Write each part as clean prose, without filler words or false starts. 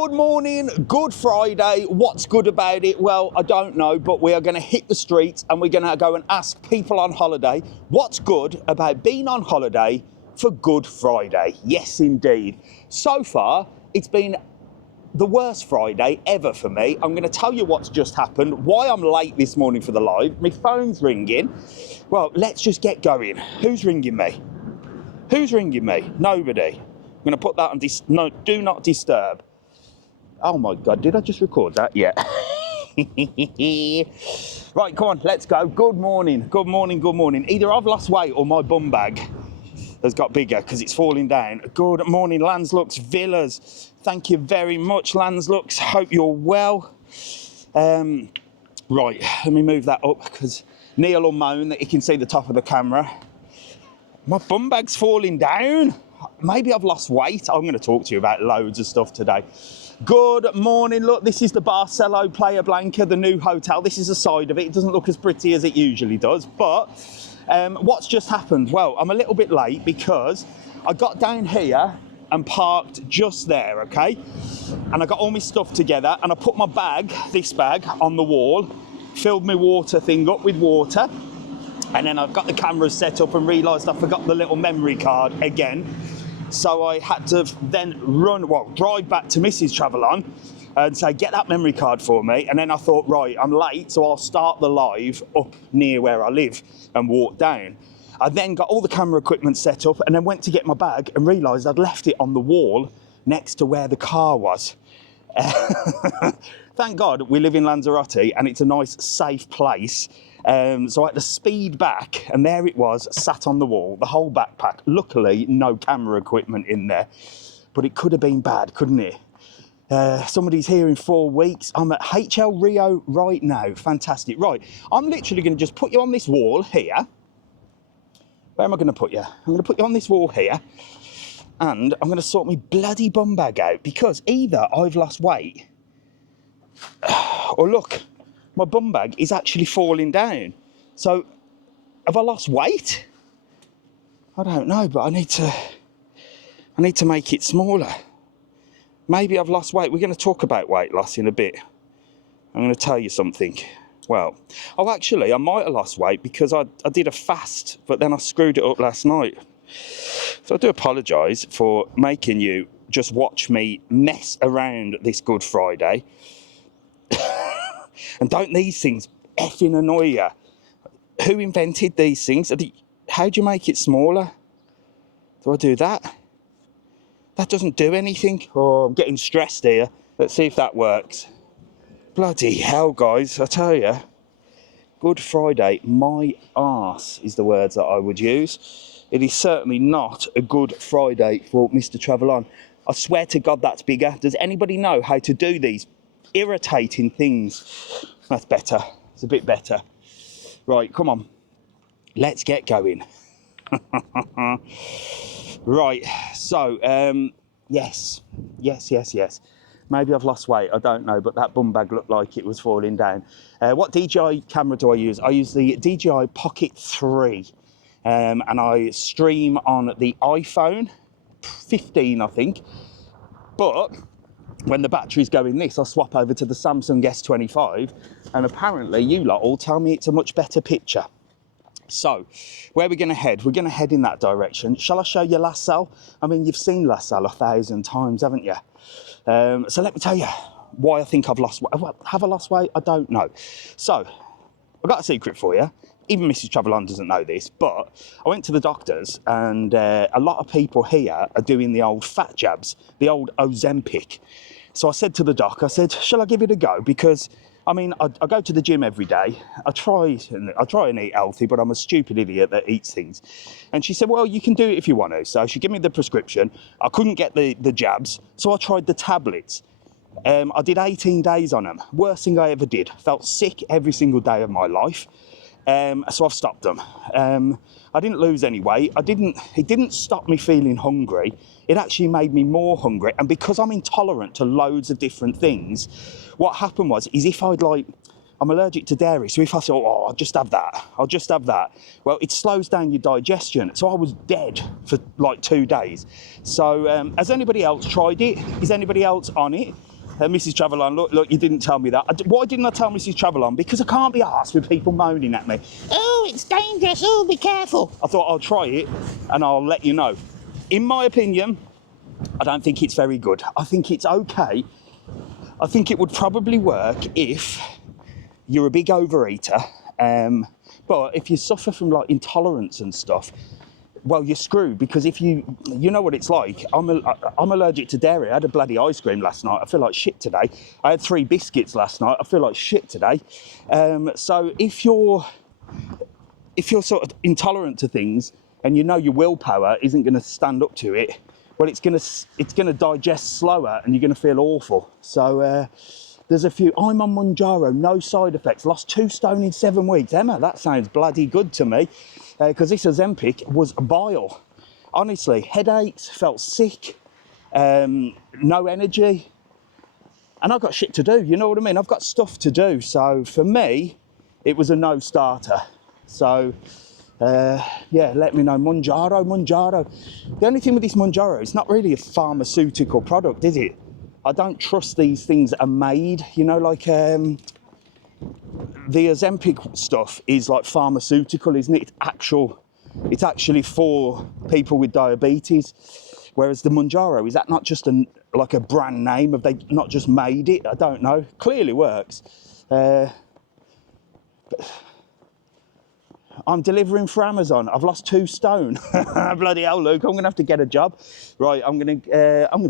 Good morning, good Friday. What's good about it? Well, I don't know, but we are going to hit the streets and we're going to go and ask people on holiday what's good about being on holiday for Good Friday. Yes, indeed. So far, it's been the worst Friday ever for me. I'm going to tell you what's just happened, why I'm late this morning for the live. My phone's ringing. Well, let's just get going. Who's ringing me? Who's ringing me? Nobody. I'm going to put that on no, do not disturb. Oh my God, did I just record that? Yeah. Right, come on, let's go. Good morning, good morning, good morning. Either I've lost weight or my bum bag has got bigger because it's falling down. Good morning, Landslooks Villas. Thank you very much, Landslooks. Hope you're well. Right, let me move that up because Neil will moan that he can see the top of the camera. My bum bag's falling down. Maybe I've lost weight. I'm going to talk to you about loads of stuff today. Good morning. Look, this is the Barcelo Playa Blanca, the new hotel. This is a side of it. It doesn't look as pretty as it usually does. But what's just happened? Well, I'm a little bit late because I got down here and parked just there, okay? And I got all my stuff together and I put my bag, this bag, on the wall, filled my water thing up with water. And then I've got the cameras set up and realised I forgot the little memory card again. So I had to then drive back to Mrs TravelON and say, get that memory card for me. And then I thought, right, I'm late, so I'll start the live up near where I live and walk down. I then got all the camera equipment set up and then went to get my bag and realised I'd left it on the wall next to where the car was. Thank God we live in Lanzarote and it's a nice, safe place. So I had to speed back and there it was, sat on the wall, the whole backpack. Luckily, no camera equipment in there, but it could have been bad, couldn't it? Somebody's here in 4 weeks. I'm at HL Rio right now. Fantastic. Right, I'm literally going to just put you on this wall here. Where am I going to put you? I'm going to put you on this wall here and I'm going to sort my bloody bum bag out because either I've lost weight or look, my bum bag is actually falling down. So, have I lost weight? I don't know, but I need to make it smaller. Maybe I've lost weight. We're going to talk about weight loss in a bit. I'm going to tell you something. Well, actually, I might have lost weight because I did a fast, but then I screwed it up last night. So I do apologise for making you just watch me mess around this Good Friday. And don't these things effing annoy you? Who invented these things? How do you make it smaller? Do I do that? That doesn't do anything. Oh, I'm getting stressed here. Let's see if that works. Bloody hell, guys, I tell you. Good Friday, my arse is the words that I would use. It is certainly not a good Friday for Mr TravelON. I swear to God that's bigger. Does anybody know how to do these irritating things? That's better. It's a bit better. Right, come on. Let's get going. Right, so, yes. Maybe I've lost weight, I don't know, but that bum bag looked like it was falling down. What DJI camera do I use? I use the DJI Pocket 3, and I stream on the iPhone 15, I think. But when the batteries go in this, I'll swap over to the Samsung S25, and apparently you lot all tell me it's a much better picture. So, where are we going to head? We're going to head in that direction. Shall I show you La Salle? I mean, you've seen La Salle 1,000 times, haven't you? So let me tell you why I think I've lost weight. Have I lost weight? I don't know. So, I've got a secret for you. Even Mrs TravelON doesn't know this, but I went to the doctors and a lot of people here are doing the old fat jabs, the old Ozempic. So I said to the doc, I said, shall I give it a go? Because, I mean, I go to the gym every day. I try and eat healthy, but I'm a stupid idiot that eats things. And she said, well, you can do it if you want to. So she gave me the prescription. I couldn't get the jabs, so I tried the tablets. I did 18 days on them. Worst thing I ever did. Felt sick every single day of my life. So I've stopped them. I didn't lose any weight. It didn't stop me feeling hungry. It actually made me more hungry. And because I'm intolerant to loads of different things, what happened is if I'm allergic to dairy, so if I say, oh, I'll just have that. Well, it slows down your digestion. So I was dead for like 2 days. So has anybody else tried it? Is anybody else on it? Mrs TravelON, look, you didn't tell me that. Why didn't I tell Mrs TravelON? Because I can't be arsed with people moaning at me. Oh, it's dangerous, oh, be careful. I thought I'll try it and I'll let you know. In my opinion, I don't think it's very good. I think it's okay. I think it would probably work if you're a big overeater, but if you suffer from like intolerance and stuff, well, you're screwed, because if you know what it's like. I'm allergic to dairy. I had a bloody ice cream last night. I feel like shit today. I had 3 biscuits last night. I feel like shit today. So if you're sort of intolerant to things and you know your willpower isn't going to stand up to it, well, it's going to digest slower and you're going to feel awful. So there's a few. I'm on Mounjaro, no side effects. Lost 2 stone in 7 weeks. Emma, that sounds bloody good to me. Because this Ozempic was bile. Honestly, headaches, felt sick, no energy. And I've got shit to do, you know what I mean? I've got stuff to do. So for me, it was a no-starter. So, yeah, let me know. Mounjaro. The only thing with this Mounjaro, it's not really a pharmaceutical product, is it? I don't trust these things that are made, you know, like... the Ozempic stuff is like pharmaceutical, isn't it? It's actually for people with diabetes. Whereas the Mounjaro, is that not just like a brand name? Have they not just made it? I don't know. Clearly works. But I'm delivering for Amazon. I've lost 2 stone. Bloody hell, Luke! I'm gonna have to get a job. Right, I'm gonna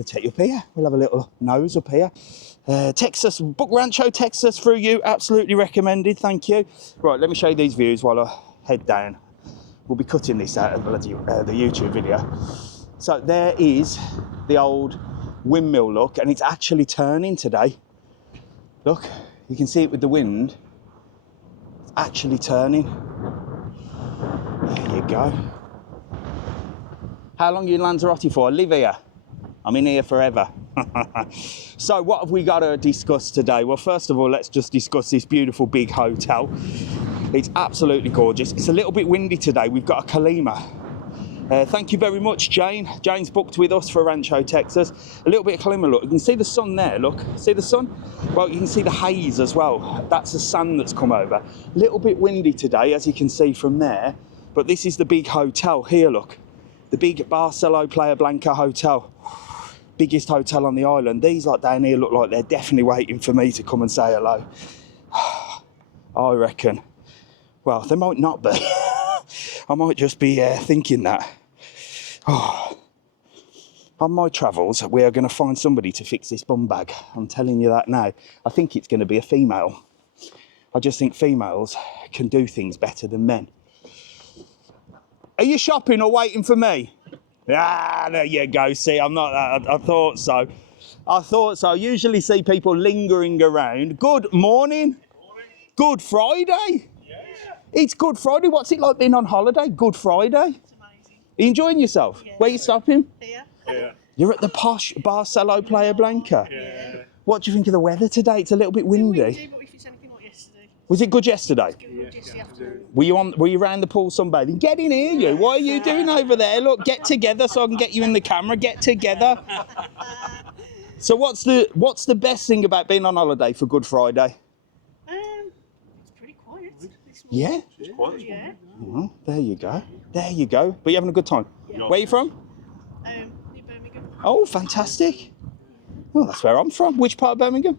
take you up here. We'll have a little nose up here. Texas, book Rancho Texas through you, absolutely recommended, thank you. Right, let me show you these views while I head down. We'll be cutting this out of the YouTube video. So there is the old windmill, look, and it's actually turning today. Look, you can see it with the wind. It's actually turning. There you go. How long are you in Lanzarote for? I live here. I'm in here forever. So what have we got to discuss today? Well, first of all, let's just discuss this beautiful big hotel. It's absolutely gorgeous. It's a little bit windy today. We've got a Kalima. Thank you very much, Jane. Jane's booked with us for Rancho Texas. A little bit of Kalima, look. You can see the sun there, look. See the sun? Well, you can see the haze as well. That's the sun that's come over. A little bit windy today, as you can see from there. But this is the big hotel here, look. The big Barcelona Playa Blanca hotel. Biggest hotel on the island. These like down here look like they're definitely waiting for me to come and say hello. I reckon. Well, they might not be. I might just be thinking that. Oh. On my travels, we are going to find somebody to fix this bum bag. I'm telling you that now. I think it's going to be a female. I just think females can do things better than men. Are you shopping or waiting for me? Ah, there you go. See, I'm not that. I thought so. I thought so. I usually see people lingering around. Good morning. Good Friday. Yeah. It's Good Friday. What's it like being on holiday? Good Friday. It's amazing. Are you enjoying yourself? Yeah. Where are you stopping? Here. Yeah. You're at the posh Barcelona Playa Blanca. Yeah. What do you think of the weather today? It's a little bit windy. It's windy, but if it's anything like yesterday. Was it good yesterday? Were you around the pool sunbathing? Get in here, you. What are you doing over there? Look, get together so I can get you in the camera. Get together. So what's the best thing about being on holiday for Good Friday? It's pretty quiet. Yeah? It's quiet. Yeah. Oh, there you go. There you go. But you're having a good time? Yeah. Where are you from? Near Birmingham. Oh, fantastic. Oh, that's where I'm from. Which part of Birmingham?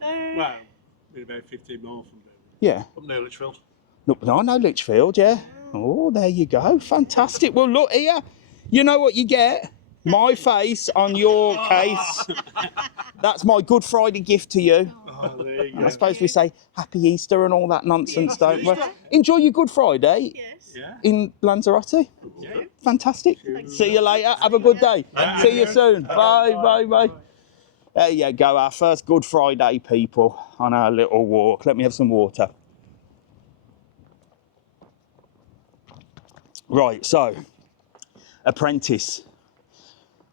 Well, we're about 15 miles from Birmingham. Yeah. Up near Lichfield. No, Lichfield, yeah. Oh, there you go. Fantastic. Well, look here. You know what you get? My face on your case. That's my Good Friday gift to you. Oh, there you go. And I suppose we say Happy Easter and all that nonsense, don't we? Enjoy your Good Friday. Yes. Yeah. In Lanzarote. Yeah. Fantastic. See you later. Have a good day. See you soon. Bye. There you go. Our first Good Friday, people, on our little walk. Let me have some water. Right, so, apprentice.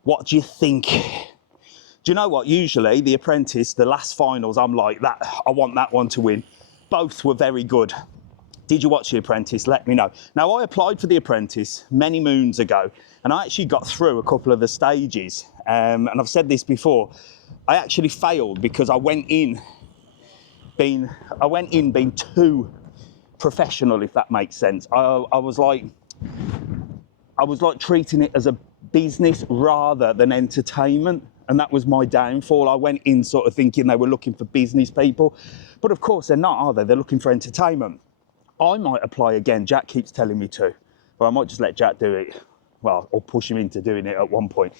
What do you think? Do you know what? Usually, the apprentice, the last finals, I'm like, that. I want that one to win. Both were very good. Did you watch the apprentice? Let me know. Now, I applied for the apprentice many moons ago, and I actually got through a couple of the stages. And I've said this before, I actually failed because I went in being too professional, if that makes sense. I was like treating it as a business rather than entertainment, and that was my downfall. I went in sort of thinking they were looking for business people, but of course they're not, are they? They're looking for entertainment. I might apply again. Jack keeps telling me to, but I might just let Jack do it, well, or push him into doing it at one point.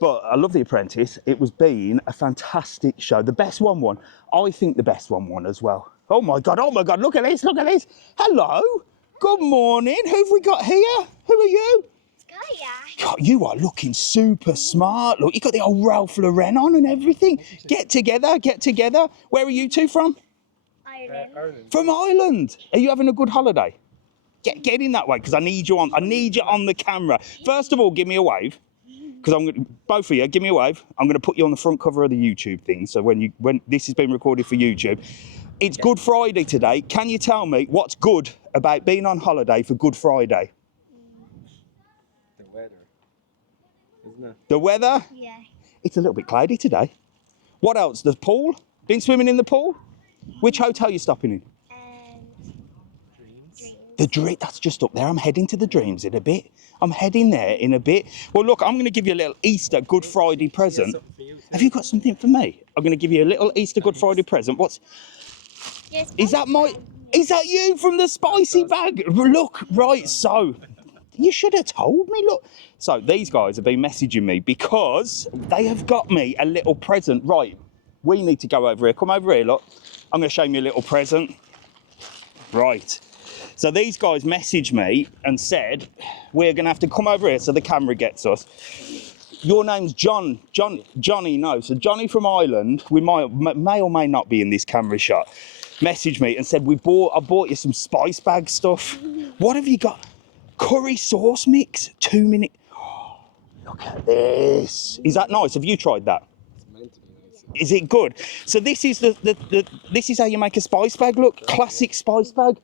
But I love The Apprentice. It was been a fantastic show. The best one won. I think the best one won as well. Oh my God, look at this, look at this. Hello, good morning. Who have we got here? Who are you? God, you are looking super smart. Look, you got the old Ralph Lauren on and everything. Get together, get together. Where are you two from? Ireland. From Ireland. Are you having a good holiday? Get in that way, because I need you on the camera. First of all, give me a wave. Because both of you, give me a wave. I'm going to put you on the front cover of the YouTube thing. So when this has been recorded for YouTube, it's Good Friday today. Can you tell me what's good about being on holiday for Good Friday? The weather, isn't it? The weather? Yeah. It's a little bit cloudy today. What else? The pool? Been swimming in the pool? Which hotel are you stopping in? Dreams. The Dream, that's just up there. I'm heading to the Dreams in a bit. I'm heading there in a bit. Well, look, I'm going to give you a little Easter Good Friday present. Have you got something for me? I'm going to give you a little Easter Good Friday present. Is that you from the spicy bag? Look, right, so you should have told me, look. So these guys have been messaging me because they have got me a little present. Right, we need to go over here. Come over here, look. I'm going to show you a little present. Right. So these guys messaged me and said, we're going to have to come over here so the camera gets us. Your name's Johnny, no. So Johnny from Ireland, we may or may not be in this camera shot, messaged me and said, I bought you some spice bag stuff. What have you got? Curry sauce mix, 2 minute. Oh, look at this. Is that nice? Have you tried that? It's meant to be nice. Is it good? So this is this is how you make a spice bag, look. Classic spice bag.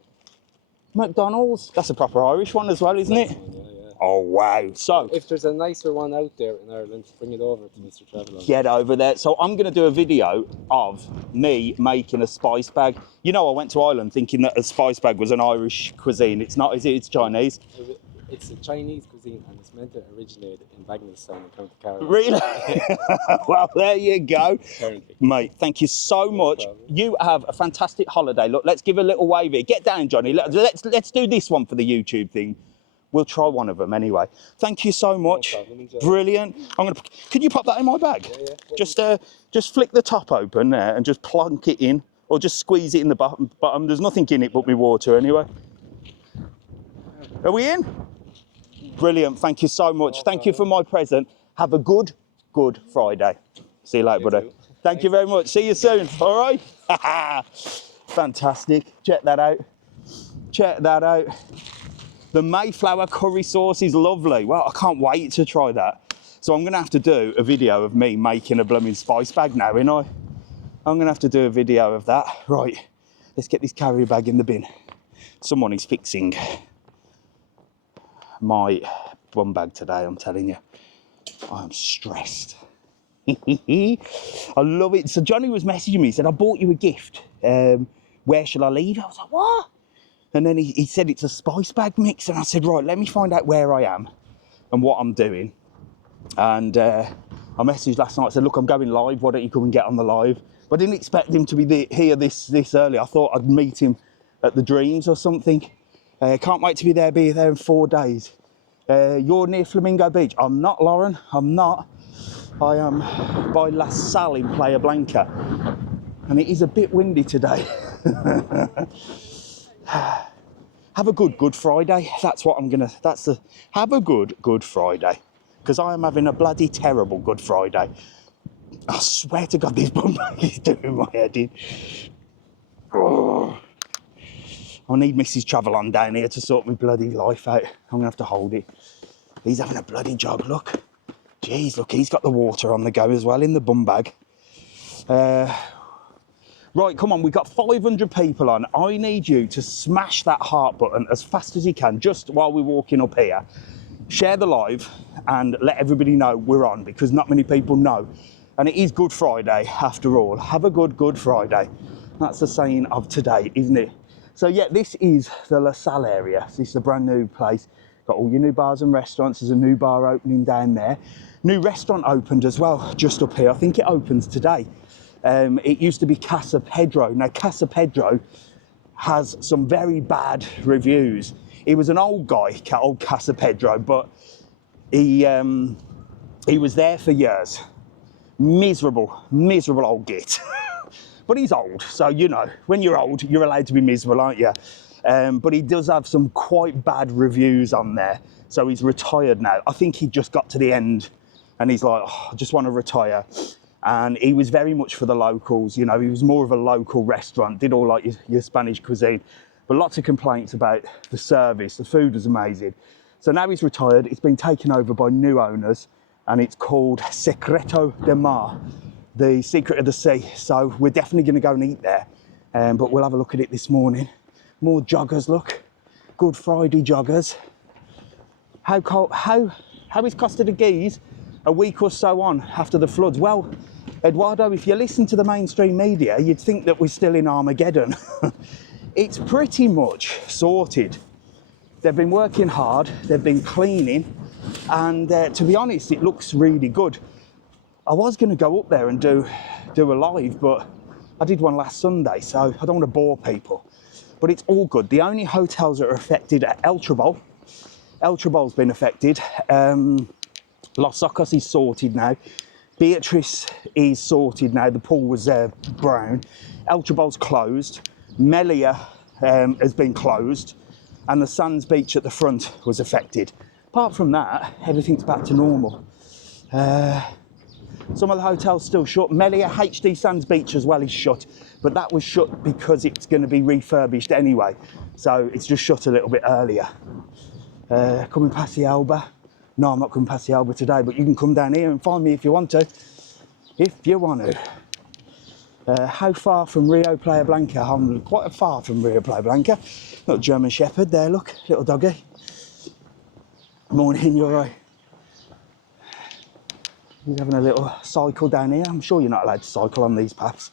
McDonald's. That's a proper Irish one as well, isn't it? Yeah. Oh, wow. So, If there's a nicer one out there in Ireland, bring it over to Mr TravelON. get over there. So I'm going to do a video of me making a spice bag. You know, I went to Ireland thinking that a spice bag was an Irish cuisine. It's not, is it? It's Chinese. It's a Chinese cuisine and it's meant to originate in Bagnallstown in County Carlow. Really? Well, there you go. Apparently. Mate, thank you so much. problem. You have a fantastic holiday. Look, let's give a little wave here. Get down, Johnny. Let's do this one for the YouTube thing. We'll try one of them anyway. Thank you so much. problem, enjoy. Brilliant. Can you pop that in my bag? Yeah. Just flick the top open there and just plunk it in, or just squeeze it in the bottom. There's nothing in it but my water anyway. Are we in? Brilliant. Thank you so much. Thank you for my present. Have a good Friday. See you later, You buddy. too. Thank you very much. See you soon. All right? Fantastic. Check that out. Check that out. The Mayflower curry sauce is lovely. Well, I can't wait to try that. So I'm going to have to do a video of me making a blooming spice bag now, ain't I? I'm going to have to do a video of that. Right, let's get this carrier bag in the bin. Someone is fixing my bum bag today, I'm telling you. I'm stressed. I love it. So Johnny was messaging me, he said, I bought you a gift. Where shall I leave? I was like, what? And then he said it's a spice bag mix. And I said, right, let me find out where I am and what I'm doing. And I messaged last night, I said, look, I'm going live. Why don't you come and get on the live? But I didn't expect him to be here this early. I thought I'd meet him at the Dreams or something. Can't wait to be there in 4 days. You're near Flamingo Beach. I'm not, Lauren. I'm not. I am by La Salle in Playa Blanca. And it is a bit windy today. Have a good Friday. That's what I'm gonna. Have a good Friday, because I am having a bloody terrible Good Friday. I swear to God, this bum bag is doing my head in. Oh. I need Mrs TravelON down here to sort my bloody life out. I'm gonna have to hold it. He's having a bloody jog. Look, jeez, look, he's got the water on the go as well in the bum bag. Right, come on, we've got 500 people on. I need you to smash that heart button as fast as you can, just while we're walking up here. Share the live and let everybody know we're on, because not many people know. And it is Good Friday after all. Have a good Friday. That's the saying of today, isn't it? So yeah, this is the La Salle area. This is a brand new place. Got all your new bars and restaurants. There's a new bar opening down there. New restaurant opened as well, just up here. I think it opens today. It used to be Casa Pedro. Now Casa Pedro has some very bad reviews. He was an old guy, old Casa Pedro, but he was there for years. Miserable old git. But he's old, so you know, when you're old, you're allowed to be miserable, aren't you? But he does have some quite bad reviews on there. So he's retired now. I think he just got to the end and he's like, oh, I just want to retire. And he was very much for the locals, you know, he was more of a local restaurant, did all like your Spanish cuisine, but lots of complaints about the service. The food was amazing. So now he's retired, it's been taken over by new owners, and it's called Secreto de Mar, the secret of the sea. So we're definitely going to go and eat there, but we'll have a look at it this morning. More joggers, look, Good Friday joggers. How is Costa de Guise a week or so on after the floods? Well, Eduardo, if you listen to the mainstream media, you'd think that we're still in Armageddon. It's pretty much sorted. They've been working hard, they've been cleaning, and to be honest, it looks really good. I was going to go up there and do a live, but I did one last Sunday, so I don't want to bore people. But it's all good. The only hotels that are affected are El Tribol. El Tribol's been affected. Los Socos is sorted now. Beatrice is sorted now. The pool was brown. El Tribol's closed. Melia has been closed. And the Sands Beach at the front was affected. Apart from that, everything's back to normal. Some of the hotels still shut. Melia HD Sands Beach as well is shut, but that was shut because it's going to be refurbished anyway. So it's just shut a little bit earlier. Coming past the Alba. No, I'm not coming past the Alba today, but you can come down here and find me if you want to. If you want to. How far from Rio Playa Blanca? I'm quite far from Rio Playa Blanca. Little German Shepherd there, look, little doggy. Morning, you're right. He's having a little cycle down here. I'm sure you're not allowed to cycle on these paths.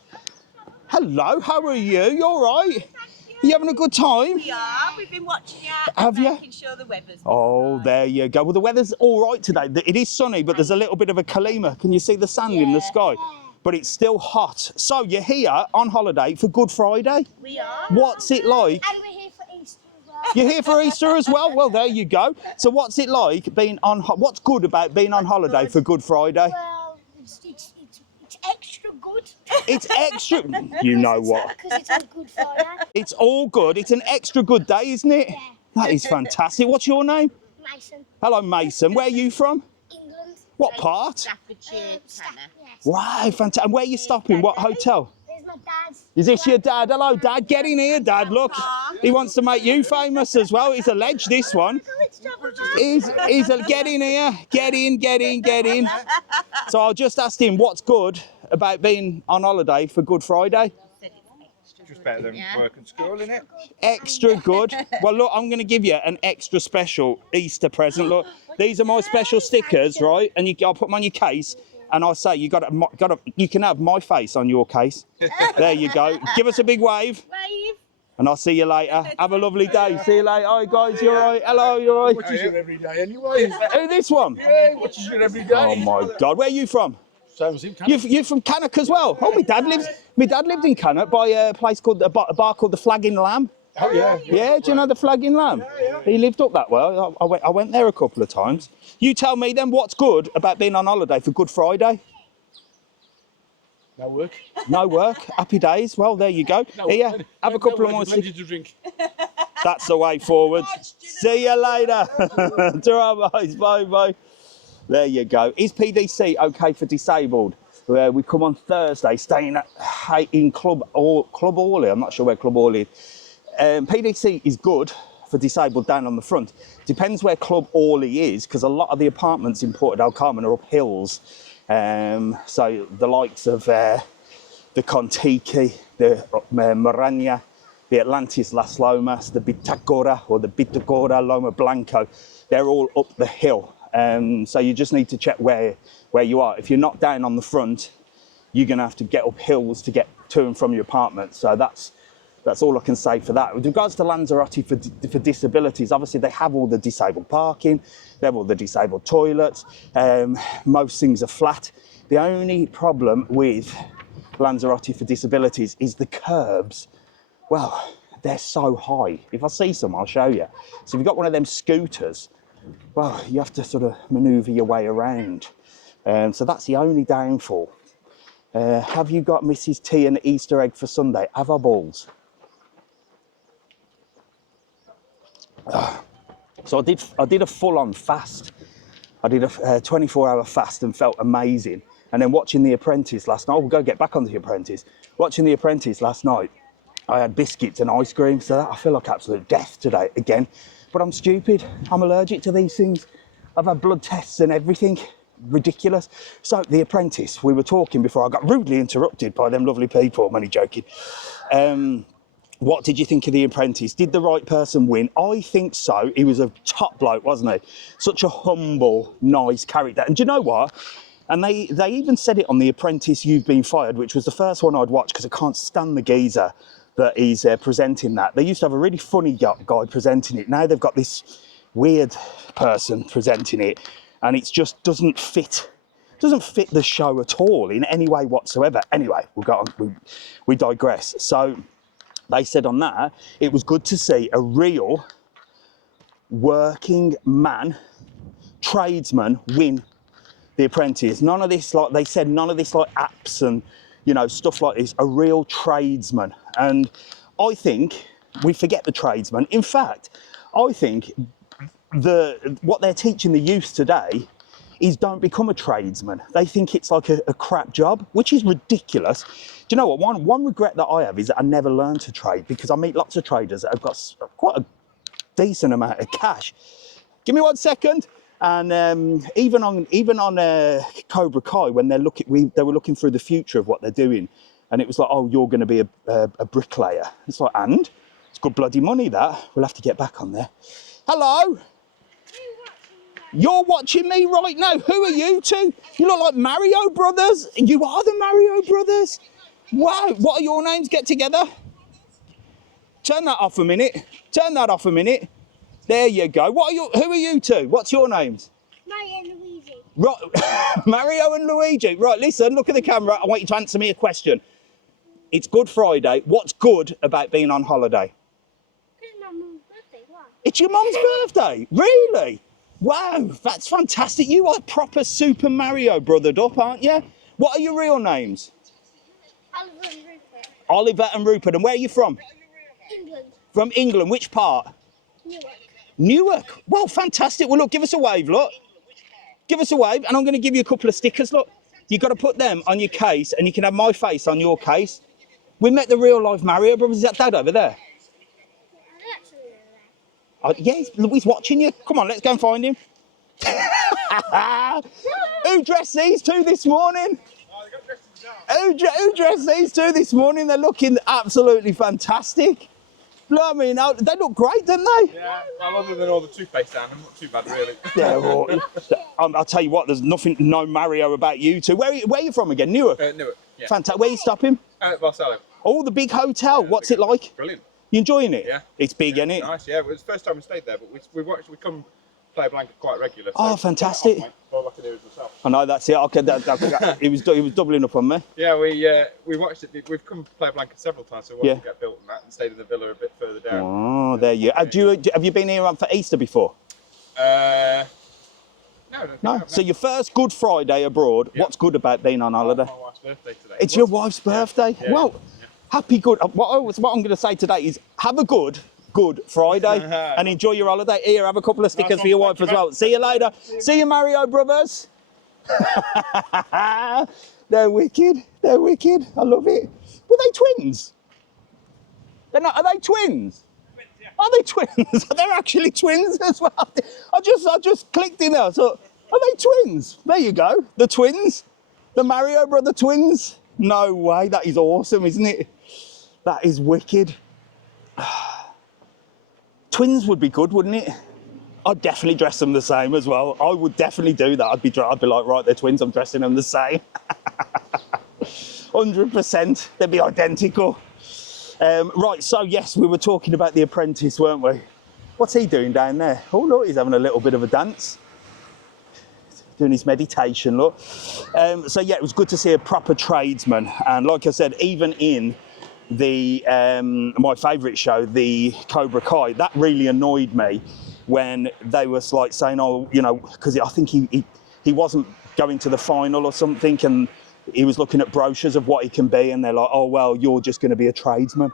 Hello, how are you? You all right? You having a good time? We are. We've been watching you. Have you? Making sure the weather's Oh, there you go. Well, the weather's all right today. It is sunny, but there's a little bit of a kalima. Can you see the sand in the sky? But it's still hot. So you're here on holiday for Good Friday? We are. What's it like? And we're here for Easter as well. You're here for Easter as well? Well, there you go. So what's it like being on... What's good about being on holiday for Good Friday? Well, it's extra good. It's extra... You know what? Because it's on Good Friday. It's all good. It's an extra good day, isn't it? Yeah. That is fantastic. What's your name? Mason, Hello, Mason. Where are you from? England. What part? Staffordshire, Tanner. Yes. Wow, fantastic. And where are you stopping? What hotel? There's my dad. Is this your dad? Hello, Dad. Get in here, Dad. Look, he wants to make you famous as well. He's alleged this one. He's get in here. Get in. So I just asked him what's good about being on holiday for Good Friday. Just better than work and school, innit? Extra good. Well, look, I'm going to give you an extra special Easter present. Look, these are my special stickers, right? And I'll put them on your case. And I say you you can have my face on your case. There you go. Give us a big wave. Wave. And I'll see you later. Have a lovely day. See you later. Hi guys, you alright? Hello, you alright? Watches you every day anyway. Who, this one? Yeah, watches you every day. Oh my God, where are you from? Same as him, You're from Cannock as well. Oh, my dad lived in Cannock by a place called a bar called the Flagging Lamb. Oh yeah. Yeah, do you know the Flagging Lamb? He lived up that way. I went there a couple of times. You tell me then, what's good about being on holiday for Good Friday? No work. No work. Happy days. Well, there you go. Here, have a couple of more. Plenty to drink. That's the way forward. See you later. Bye. There you go. Is PDC okay for disabled? We come on Thursday, staying in Club Orley. I'm not sure where Club Orley is. PDC is good for disabled down on the front. Depends where Club Orley is, because a lot of the apartments in Porto del Carmen are up hills. So the likes of the Contiki, the Morania, the Atlantis Las Lomas, the Bitacora or the Bitacora Loma Blanco, they're all up the hill. So you just need to check where you are. If you're not down on the front, you're going to have to get up hills to get to and from your apartment. So that's all I can say for that. With regards to Lanzarote for disabilities, obviously they have all the disabled parking, they have all the disabled toilets, most things are flat. The only problem with Lanzarote for disabilities is the curbs. Well, they're so high. If I see some, I'll show you. So if you've got one of them scooters, well, you have to sort of manoeuvre your way around. So that's the only downfall. Have you got Mrs T and Easter egg for Sunday? Have our balls. So I did a full-on fast. I did a 24-hour fast and felt amazing. And then watching The Apprentice last night, we'll go get back on The Apprentice. Watching The Apprentice last night, I had biscuits and ice cream, so I feel like absolute death today again. But I'm stupid. I'm allergic to these things. I've had blood tests and everything. Ridiculous. So The Apprentice, we were talking before I got rudely interrupted by them lovely people. I'm only joking. What did you think of The Apprentice? Did the right person win? I think so. He was a top bloke, wasn't he? Such a humble, nice character. And do you know what? And they even said it on The Apprentice, You've Been Fired, which was the first one I'd watched because I can't stand the geezer that he's presenting that. They used to have a really funny guy presenting it. Now they've got this weird person presenting it, and it just doesn't fit the show at all in any way whatsoever. Anyway, we digress. So they said on that, it was good to see a real working man, tradesman win The Apprentice. None of this, like they said, none of this like apps and, you know, stuff like this, a real tradesman. And I think we forget the tradesman. In fact, I think what they're teaching the youth today is don't become a tradesman. They think it's like a crap job, which is ridiculous. Do you know what? One regret that I have is that I never learned to trade, because I meet lots of traders that have got quite a decent amount of cash. Give me 1 second. And even on Cobra Kai, when they were looking through the future of what they're doing, and it was like, oh, you're going to be a bricklayer. It's like, and it's good bloody money that. We'll have to get back on there. Hello. You're watching me right now. Who are you two? You look like Mario Brothers. You are the Mario Brothers. Wow. What are your names? Get together. Turn that off a minute. Turn that off a minute. There you go. Who are you two? What's your names? Mario and Luigi. Right. Mario and Luigi. Right, listen, look at the camera. I want you to answer me a question. It's Good Friday. What's good about being on holiday? It's my mum's birthday. Why? It's your mum's birthday. Really? Wow, that's fantastic. You are proper Super Mario brothered up, aren't you? What are your real names? Oliver and Rupert. Oliver and Rupert. And where are you from? England. From England. Which part? Newark. Newark. Well, fantastic. Well, look, give us a wave, look. Give us a wave, and I'm going to give you a couple of stickers, look. You've got to put them on your case, and you can have my face on your case. We met the real-life Mario Brothers. Is that Dad over there? Yeah, he's watching you. Come on, let's go and find him. Who dressed these two this morning? Who dressed these two this morning? They're looking absolutely fantastic. I mean, they look great, don't they? Yeah, well, other than all the toothpaste down, I'm not too bad, really. Yeah, well, I'll tell you what, there's no Mario about you two. Where are you from again? Newark? Newark, yeah. Fantastic. Where are you stopping? Barcelona. Oh, the big hotel. Yeah, What's it like? Brilliant. You enjoying it? Yeah. It's big, isn't it? Nice, yeah. It was the first time we stayed there, but we come Playa Blanca quite regular. So Oh, fantastic. All I can do is myself. I know, that's it. Okay, he was doubling up on me. Yeah, we watched it. We've come to Playa Blanca several times, so we wanted to get built and that, and stayed in the villa a bit further down. Oh, there you are. Have you been here for Easter before? No. So your first Good Friday abroad. Yeah. What's good about being on holiday? My wife's birthday today. It's your wife's birthday? Yeah. Well, happy good. What I'm going to say today is have a good Friday and enjoy your holiday. Here, have a couple of stickers for your wife as well. See you later. See you, Mario Brothers. They're wicked. They're wicked. I love it. Were they twins? They're not. Are they twins? Are they twins? They're actually twins as well. I just clicked in there. So, are they twins? There you go. The twins. The Mario Brother twins. No way. That is awesome, isn't it? That is wicked. Twins would be good, wouldn't it? I'd definitely dress them the same as well. I would definitely do that. I'd be like, right, they're twins. I'm dressing them the same. 100%. They'd be identical. Right, so yes, we were talking about the apprentice, weren't we? What's he doing down there? Oh, look, he's having a little bit of a dance. Doing his meditation, look. So yeah, it was good to see a proper tradesman. And like I said, even in the my favourite show, the Cobra Kai, that really annoyed me when they was like saying, oh, you know, because I think he wasn't going to the final or something, and he was looking at brochures of what he can be, and they're like, oh, well, you're just going to be a tradesman.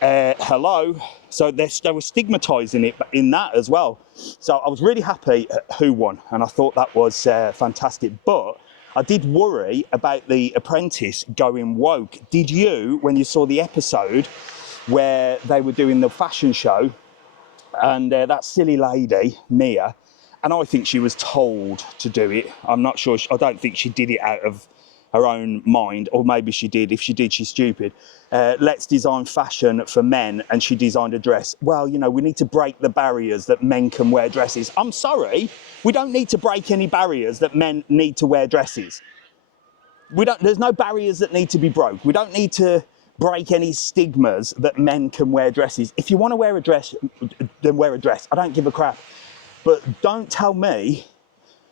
Hello. So they were stigmatising it in that as well. So I was really happy at who won, and I thought that was fantastic. But I did worry about the apprentice going woke. Did you, when you saw the episode where they were doing the fashion show, and that silly lady, Mia, and I think she was told to do it. I'm not sure. I don't think she did it out of her own mind, or maybe she did. If she did, she's stupid. Let's design fashion for men, and she designed a dress. Well, you know, we need to break the barriers that men can wear dresses. I'm sorry, we don't need to break any barriers that men need to wear dresses. There's no barriers that need to be broke. We don't need to break any stigmas that men can wear dresses. If you want to wear a dress, then wear a dress. I don't give a crap. But don't tell me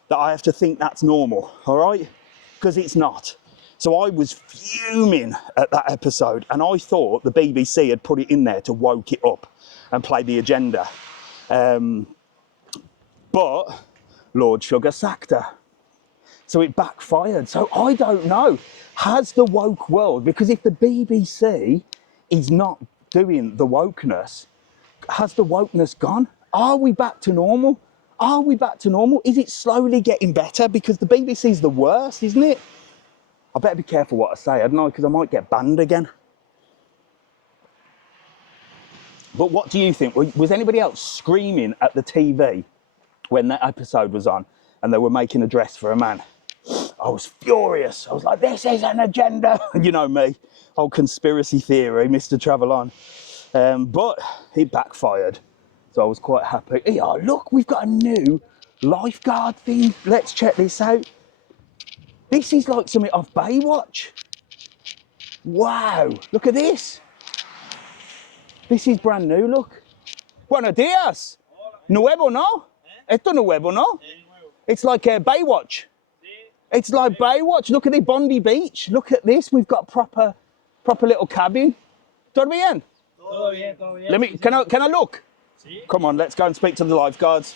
that I have to think that's normal, all right? Because it's not. So I was fuming at that episode, and I thought the BBC had put it in there to woke it up and play the agenda. But Lord Sugar sacked her. So it backfired. So I don't know. Has the woke world, because if the BBC is not doing the wokeness, has the wokeness gone? Are we back to normal? Are we back to normal? Is it slowly getting better? Because the BBC's the worst, isn't it? I better be careful what I say, hadn't I? Because I might get banned again. But what do you think? Was anybody else screaming at the TV when that episode was on and they were making a dress for a man? I was furious. I was like, this is an agenda. You know me, whole conspiracy theory, Mr TravelON. But it backfired. So I was quite happy. Oh, look, we've got a new lifeguard thing. Let's check this out. This is like something off Baywatch. Wow, look at this. This is brand new, look. Buenos dias. Nuevo, no? Esto nuevo, no? It's like a Baywatch. It's like Baywatch. Look at the Bondi Beach. Look at this. We've got proper little cabin. Todo bien? Todo bien, todo bien. Can I look? Sí. Come on, let's go and speak to the lifeguards.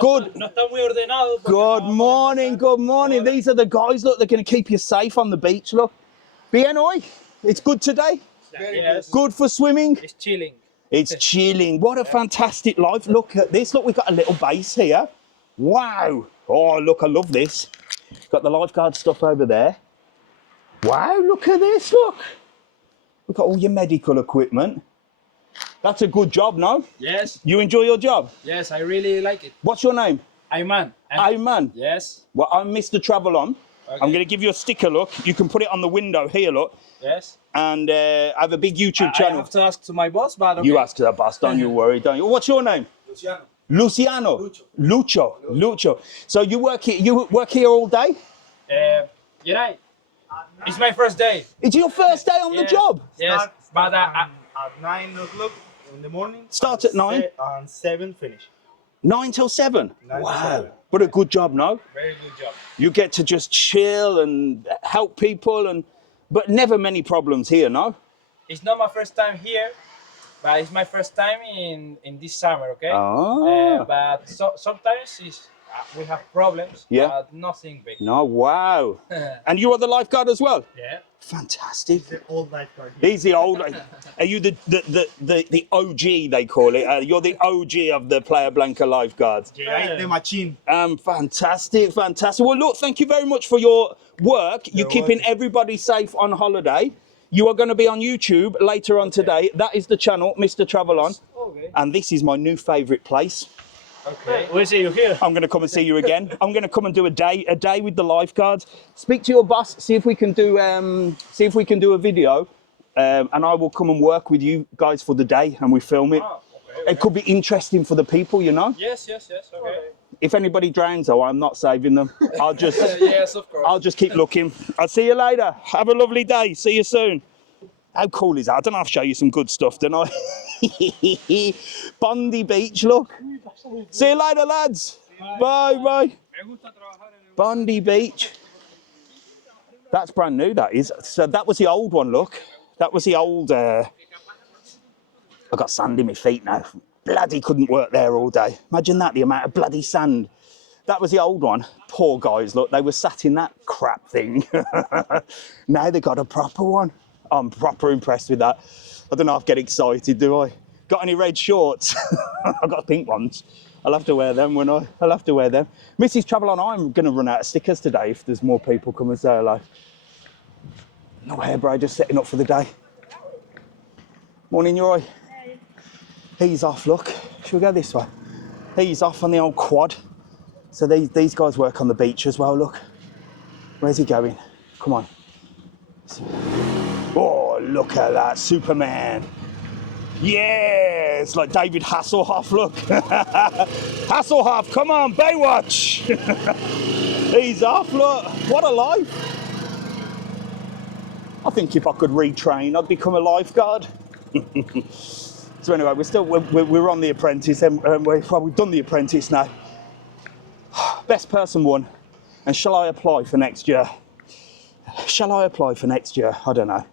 Good. No está muy ordenado. Good morning, good morning. These are the guys, look, they're going to keep you safe on the beach, look. Bien hoy? It's good today? Yes. Good for swimming? It's chilling. It's chilling. What a fantastic life. Look at this. Look, we've got a little base here. Wow. Oh, look, I love this. Got the lifeguard stuff over there. Wow, look at this, look. We've got all your medical equipment. That's a good job, no? Yes. You enjoy your job? Yes, I really like it. What's your name? Ayman. Ayman. Yes. Well, I'm Mr TravelON. Okay. I'm going to give you a sticker, look. You can put it on the window here, look. Yes. And I have a big YouTube I channel. have to ask to my boss, but okay. You ask the boss, don't you worry, don't you? What's your name? Luciano. Luciano. Lucio. So you work here all day? You know, it's my first day. It's your first day on the job? Yes, but at 9 o'clock in the morning. Start at 9? And 7 finish. 9 till 7? 9 wow. till 7. But a good job, no? very good job. You get to just chill and help people, but never many problems here, no? It's not my first time here, but it's my first time in this summer, okay? Ah. But sometimes we have problems, Yeah. but nothing big. No, wow. And you are the lifeguard as well? Yeah. Fantastic. The old lifeguard. He's the old. Are you the OG, they call it? You're the OG of the Playa Blanca lifeguards. The machine. Fantastic. Well, look, thank you very much for your work. You're keeping everybody safe on holiday. You are going to be on YouTube later on today. That is the channel, Mr TravelON. Okay. And this is my new favourite place. Okay. We'll see you here. I'm going to come and see you again. I'm going to come and do a day with the lifeguards. Speak to your boss, see if we can do a video, and I will come and work with you guys for the day, and we film it. Oh, okay. It could be interesting for the people, you know. Yes. Okay. If anybody drowns, though, I'm not saving them. I'll just, Yes, of course. I'll just keep looking. I'll see you later. Have a lovely day. See you soon. How cool is that? I don't know. I'll show you some good stuff, don't I? Bondi Beach, look. See you later, lads. Bye, bye. Bondi Beach. That's brand new, that is. So that was the old one, look. That was the old... I've got sand in my feet now. Bloody couldn't work there all day. Imagine that, the amount of bloody sand. That was the old one. Poor guys, look, they were sat in that crap thing. Now they got a proper one. I'm proper impressed with that. I don't know if I get excited, do I? Got any red shorts? I've got pink ones. I'll have to wear them when I'll have to wear them. Mrs TravelON, I'm going to run out of stickers today if there's more people come and say hello. No hairbray, just setting up for the day. Morning, Roy. He's off, look. Should we go this way? He's off on the old quad. So these guys work on the beach as well, look. Where's he going? Come on. Oh, look at that, Superman. Yeah, it's like David Hasselhoff, look. Hasselhoff, come on, Baywatch. He's off, look. What a life. I think if I could retrain, I'd become a lifeguard. So anyway, we're on the apprentice, and we've done the apprentice now. Best person won. And shall I apply for next year? Shall I apply for next year? I don't know.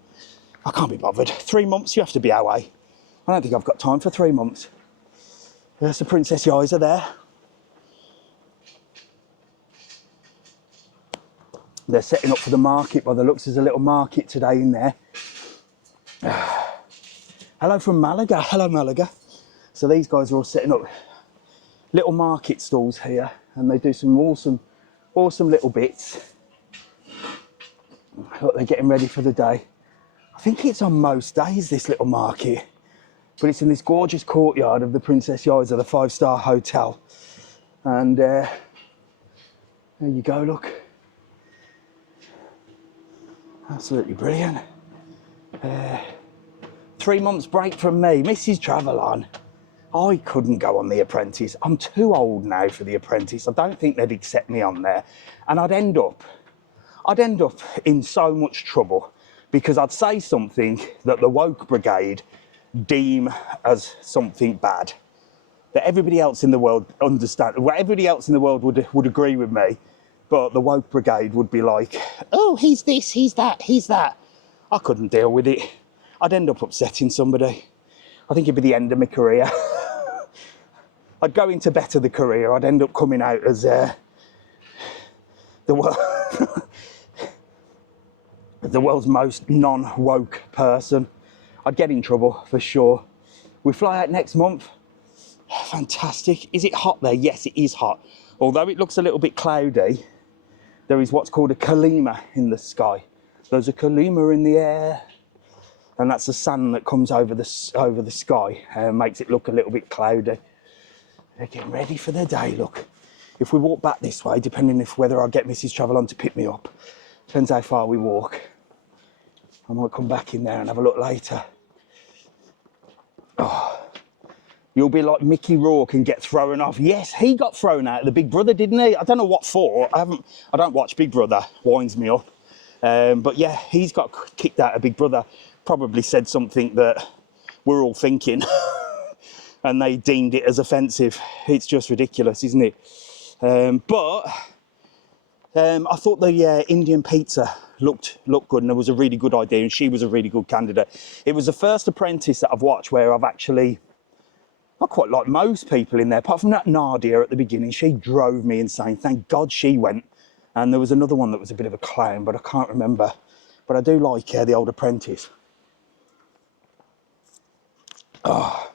I can't be bothered. 3 months, you have to be away. I don't think I've got time for 3 months. There's the Princess Yiza there. They're setting up for the market by the looks. There's a little market today in there. Hello from Malaga. Hello, Malaga. So these guys are all setting up little market stalls here, and they do some awesome little bits. Look, they're getting ready for the day. I think it's on most days, this little market. But it's in this gorgeous courtyard of the Princess Yiza, the 5-star hotel. And there you go, look. Absolutely brilliant. 3 months break from me, Mrs TravelON. I couldn't go on The Apprentice. I'm too old now for The Apprentice. I don't think they'd accept me on there. And I'd end up in so much trouble because I'd say something that the woke brigade deem as something bad, that everybody else in the world understand. Well, everybody else in the world would agree with me, but the woke brigade would be like, oh, he's this, he's that, he's that. I couldn't deal with it. I'd end up upsetting somebody. I think it'd be the end of my career. I'd go into better the career. I'd end up coming out as the world's most non-woke person. I'd get in trouble for sure. We fly out next month. Fantastic. Is it hot there? Yes, it is hot. Although it looks a little bit cloudy, there is what's called a kalima in the sky. There's a kalima in the air, and that's the sand that comes over the sky and makes it look a little bit cloudy. They're getting ready for their day, look. If we walk back this way, depending if whether I'll get Mrs TravelON to pick me up, depends how far we walk. I might come back in there and have a look later. Oh, you'll be like Mickey Rourke and get thrown off. Yes, he got thrown out of the Big Brother, didn't he? I don't know what for. I don't watch Big Brother. Winds me up. But yeah, he's got kicked out of Big Brother. Probably said something that we're all thinking, and they deemed it as offensive. It's just ridiculous, isn't it? But I thought the Indian pizza looked good, and it was a really good idea, and she was a really good candidate. It was the first apprentice that I've watched where I've actually, not quite like most people in there, apart from that Nadia at the beginning. She drove me insane. Thank God she went. And there was another one that was a bit of a clown, but I can't remember. But I do like the old apprentice. Oh.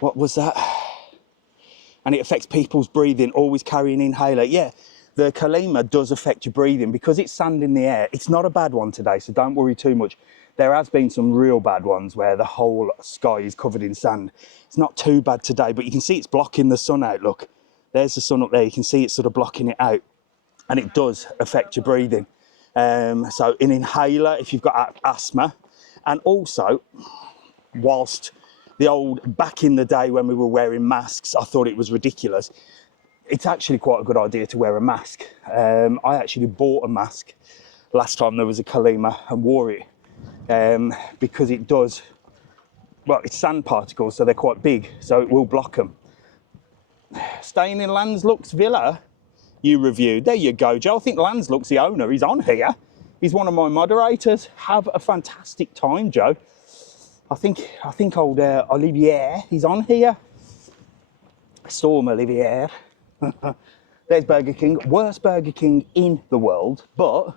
What was that? And it affects people's breathing, always carry an inhaler. Yeah, the kalima does affect your breathing because it's sand in the air. It's not a bad one today, so don't worry too much. There has been some real bad ones where the whole sky is covered in sand. It's not too bad today, but you can see it's blocking the sun out, look. There's the sun up there, you can see it's sort of blocking it out. And it does affect your breathing. So an inhaler if you've got asthma. And also, whilst the old, back in the day when we were wearing masks, I thought it was ridiculous. It's actually quite a good idea to wear a mask. I actually bought a mask last time there was a Kalima and wore it because it does, well, it's sand particles, so they're quite big, so it will block them. Staying in Lanslooks Villa, you reviewed. There you go, Joe. I think Lanslooks, the owner, he's on here. He's one of my moderators. Have a fantastic time, Joe. I think old Olivier, he's on here. Storm Olivier. There's Burger King. Worst Burger King in the world, but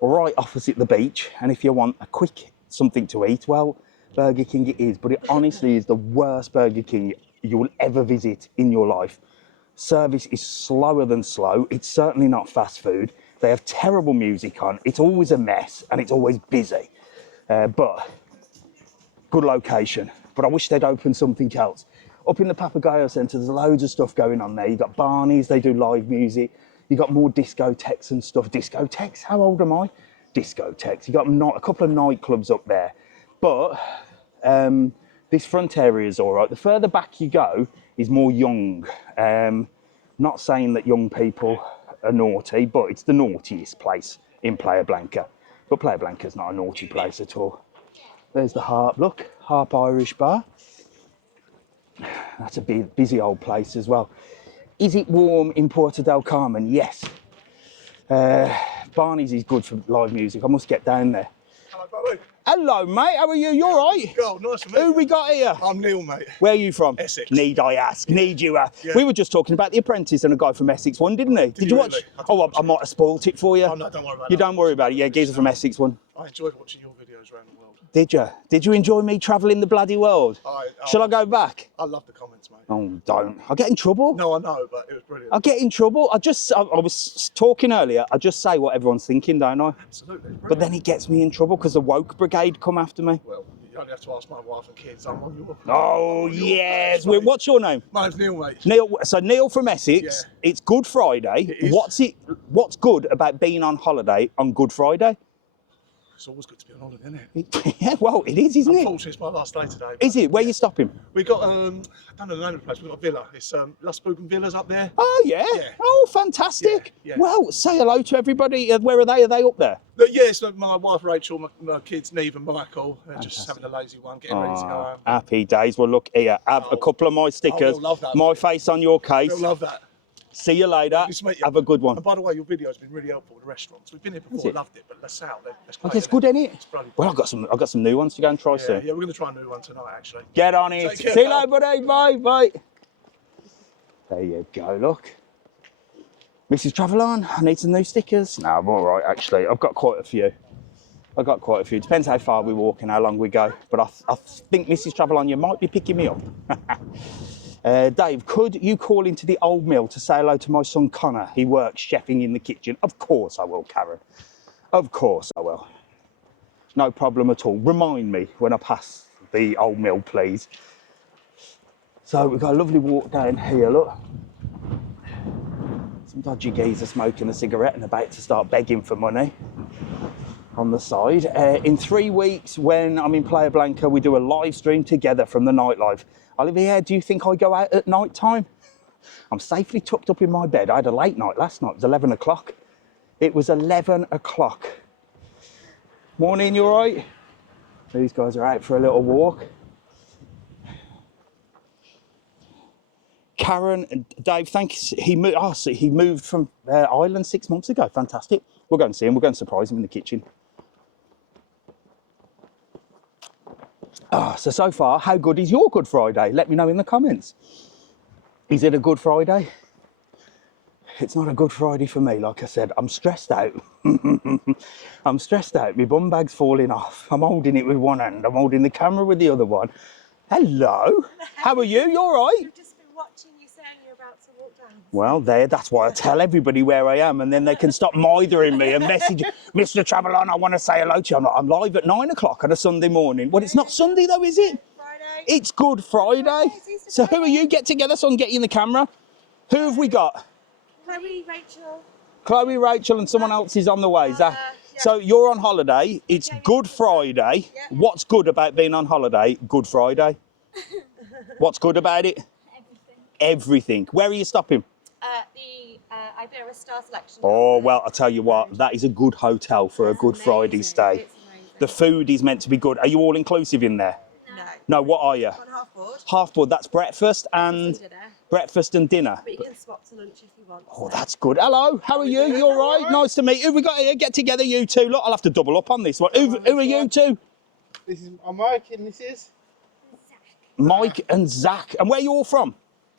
right opposite the beach. And if you want a quick something to eat, well, Burger King it is. But it honestly is the worst Burger King you will ever visit in your life. Service is slower than slow. It's certainly not fast food. They have terrible music on. It's always a mess and it's always busy. But good location. But I wish they'd open something else. Up in the Papagayo Centre, there's loads of stuff going on there. You've got Barney's, they do live music. You've got more discotheques and stuff. Discotheques? How old am I? Discotheques. You've got a couple of nightclubs up there. But this front area is all right. The further back you go is more young. Not saying that young people are naughty, but it's the naughtiest place in Playa Blanca. But Playa Blanca is not a naughty place at all. There's the Harp. Look, Harp Irish Bar. That's a busy old place as well. Is it warm in Puerto del Carmen? Yes. Barney's is good for live music. I must get down there. Hello, Bobby. Hello, mate. How are you? You all right? God, nice to meet you. Who we got here? I'm Neil, mate. Where are you from? Essex. Need I ask? Need you ask? Yeah. We were just talking about The Apprentice and a guy from Essex won, didn't he? Did you watch? really? Oh, I might have spoilt it for you. Oh, no, don't worry about You that. don't worry about it. Yeah, geezer from Essex won. I enjoyed watching your videos around the world. Did you? Did you enjoy me travelling the bloody world? Shall I go back? I love the comments, mate. Oh, don't. I'll get in trouble. No, I know, but it was brilliant. I'll get in trouble. I was talking earlier. I just say what everyone's thinking, don't I? Absolutely. But then it gets me in trouble because the woke brigade come after me. Well, you only have to ask my wife and kids. I'm on your... Oh, yes. What's your name? My name's Neil, mate. Neil. So Neil from Essex. Yeah. It's Good Friday. It is. What's good about being on holiday on Good Friday? It's always good to be on holiday, isn't it? Yeah, well, it is, isn't it? Unfortunately, it's my last day today. Is it? Where are you stopping? We got, I don't know the name of the place, we've got a villa. It's Las Spoken Villas up there. Oh, yeah. Yeah. Oh, fantastic. Yeah. Well, say hello to everybody. Where are they? Are they up there? Yeah, so my wife Rachel, my kids Neve and Michael, they're just having a lazy one, getting ready to go home. Happy days. Well, look here. Have a couple of my stickers. they'll love that. My face on your case. They'll love that. See you later. Nice to meet you. Have a good one. And by the way, your video has been really helpful with the restaurants. We've been here before, it? loved it, but let's out. Let's Okay, it's good, isn't it? It's bloody Well, I've got some new ones to go and try soon. yeah, we're going to try a new one tonight, actually. Get on it. Take care, See you pal. later, buddy. Bye, bye. There you go, look. Mrs TravelON, I need some new stickers. No, I'm all right, actually. I've got quite a few. Depends how far we walk and how long we go. But I think, Mrs TravelON, you might be picking me up. Dave, could you call into the old mill to say hello to my son Connor? He works chefing in the kitchen. Of course I will, Karen. Of course I will. No problem at all. Remind me when I pass the old mill, please. So we've got a lovely walk down here, look. Some dodgy geezer smoking a cigarette and about to start begging for money on the side. In 3 weeks, when I'm in Playa Blanca, we do a live stream together from the nightlife. Olivia, do you think I go out at night time? I'm safely tucked up in my bed. I had a late night last night. It was 11 o'clock. It was 11 o'clock. Morning, you all right? These guys are out for a little walk. Karen and Dave, thanks. He moved from Ireland 6 months ago. Fantastic. We'll go and see him. We'll go and surprise him in the kitchen. So far, how good is your Good Friday? Let me know in the comments. Is it a Good Friday? It's not a Good Friday for me, like I said. I'm stressed out. I'm stressed out. My bum bag's falling off. I'm holding it with one hand. I'm holding the camera with the other one. Hello. How are you? You all right? I've just been watching you saying you're about to walk down. Well, that's why I tell everybody where I am, and then they can stop mithering me and message, Mr TravelON, I want to say hello to you. I'm live at 9 o'clock on a Sunday morning. Well, it's not Sunday though, is it? Friday. It's Good Friday. So who are you? Get together so I can get you in the camera. Who have we got? Chloe, Rachel. Chloe, Rachel, and someone else is on the way. Is that? Yeah. So you're on holiday. It's Yeah, Good Friday. Yeah. What's good about being on holiday? Good Friday. What's good about it? Everything. Where are you stopping? The Iberia Star Selection. Oh, well, I'll tell you what, that is a good hotel for a Good Friday stay. It's amazing. The food is meant to be good. Are you all inclusive in there? No. No, what are you? On half board. Half board, that's breakfast and Dinner. breakfast and dinner. But you can swap to lunch if you want. Oh, that's good. Hello, how are you? You all right? Nice to meet you. We got here, get together, you two. Look, I'll have to double up on this one. Who are you two? This is Mike and this is Mike and Zach. And where are you all from?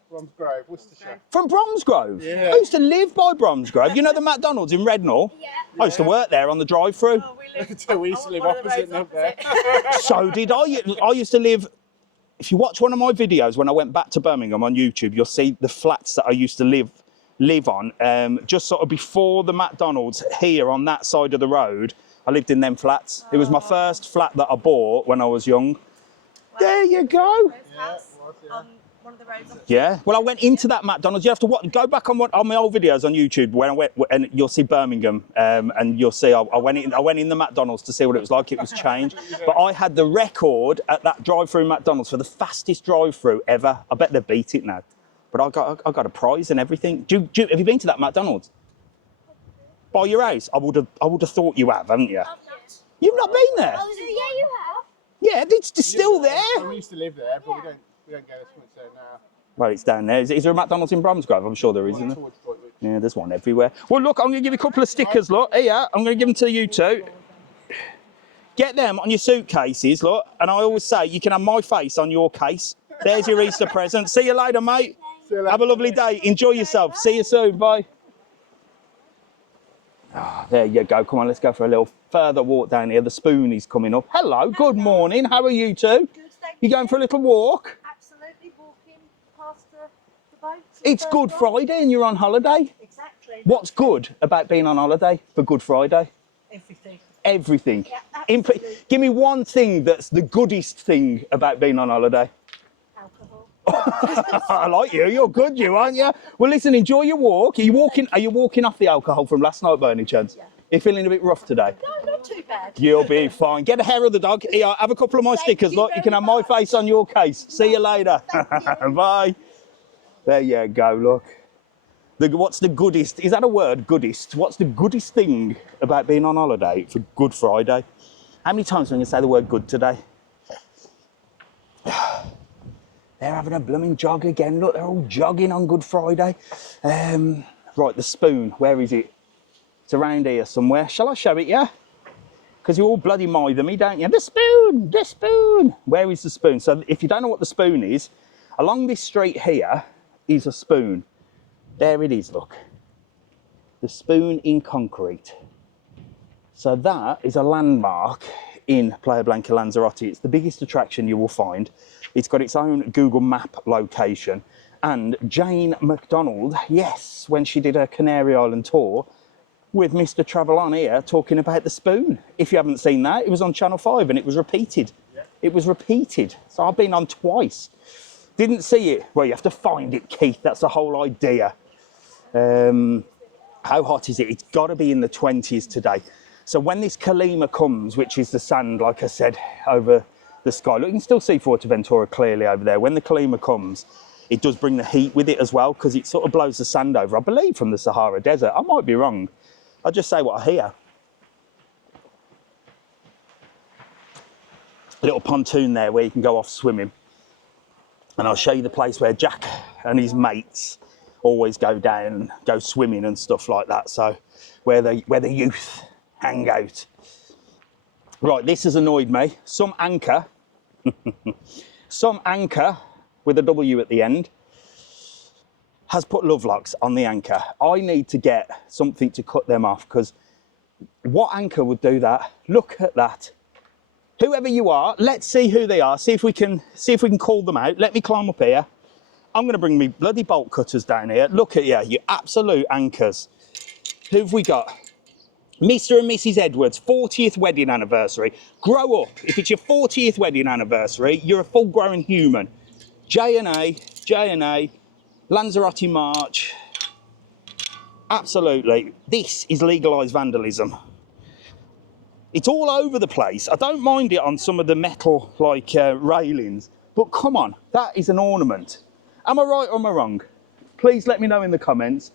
Bromsgrove, Worcestershire. From Bromsgrove? Yeah. I used to live by Bromsgrove. You know the McDonald's in Rednall? Yeah. I used to work there on the drive-through. Oh, we live. We used to live opposite them there. So did I. I used to live... If you watch one of my videos when I went back to Birmingham on YouTube, you'll see the flats that I used to live on. Just sort of before the McDonald's here on that side of the road, I lived in them flats. It was my first flat that I bought when I was young. There you go. On one of the roads. Yeah. Well, I went into that McDonald's. You have to go back on my old videos on YouTube when I went, and you'll see Birmingham, and you'll see I went in the McDonald's to see what it was like. It was changed, but I had the record at that drive-through McDonald's for the fastest drive-through ever. I bet they beat it now, but I got a prize and everything. Have you been to that McDonald's by your house? I would have thought you have, haven't you? You've not been there? Oh, so yeah, you have. Yeah, it's still there. We used to live there, but we don't go as much there now. Well, it's down there. Is there a McDonald's in Bromsgrove? I'm sure there is, isn't there? Towards Droitwich. Yeah, there's one everywhere. Well, look, I'm going to give you a couple of stickers, look. Here, I'm going to give them to you two. Get them on your suitcases, look. And I always say, you can have my face on your case. There's your Easter present. See you later, mate. See you later. Have a lovely day. Enjoy yourself. See you soon. Bye. Ah, there you go. Come on, let's go for a little further walk down here. The spoon is coming up. Hello, good morning. How are you two? Good, thank You going for a little walk? Absolutely, walking past the boats. It's Good Friday and you're on holiday. Exactly. What's good about being on holiday for Good Friday? Everything. Everything. Yeah, absolutely. Give me one thing that's the goodest thing about being on holiday. Alcohol. I like you. You're good, you aren't you? Well, listen. Enjoy your walk. Are you walking off the alcohol from last night by any chance? Yeah. You're feeling a bit rough today. No, not too bad. You'll be fine. Get a hair of the dog. Here, have a couple of my stickers. you Look, you very can have my face on your case. See you later. Bye. There you go. Look. What's the goodest? Is that a word? Goodest. What's the goodest thing about being on holiday for Good Friday? How many times am I going to say the word good today? They're having a blooming jog again. Look, they're all jogging on Good Friday. Right, the spoon. Where is it? It's around here somewhere. Shall I show it you? Because you all bloody mither me, don't you? The spoon! The spoon! Where is the spoon? So if you don't know what the spoon is, along this street here is a spoon. There it is, look. The spoon in concrete. So that is a landmark in Playa Blanca Lanzarote. It's the biggest attraction you will find. It's got its own Google Map location. And Jane McDonald, yes, when she did her Canary Island tour with Mr TravelON here talking about the spoon. If you haven't seen that, it was on Channel 5 and it was repeated. Yeah. It was repeated. So I've been on twice. Didn't see it. Well, you have to find it, Keith. That's the whole idea. How hot is it? It's got to be in the 20s today. So when this Kalima comes, which is the sand, like I said, over the sky, look, you can still see Fuerteventura clearly over there. When the Kalima comes, it does bring the heat with it as well, because it sort of blows the sand over, I believe, from the Sahara Desert. I might be wrong. I'll just say what I hear. A little pontoon there where you can go off swimming. And I'll show you the place where Jack and his mates always go down and go swimming and stuff like that. So where the youth hang out. Right, this has annoyed me. Some anchor with a W at the end has put love locks on the anchor. I need to get something to cut them off, because what anchor would do that? Look at that. Whoever you are, let's see who they are. See if we can call them out. Let me climb up here. I'm going to bring me bloody bolt cutters down here. Look at you absolute anchors. Who've we got? Mr and Mrs Edwards, 40th wedding anniversary. Grow up. If it's your 40th wedding anniversary, you're a full-grown human. J&A, Lanzarote March. Absolutely. This is legalised vandalism. It's all over the place. I don't mind it on some of the metal, like, railings. But come on, that is an ornament. Am I right or am I wrong? Please let me know in the comments.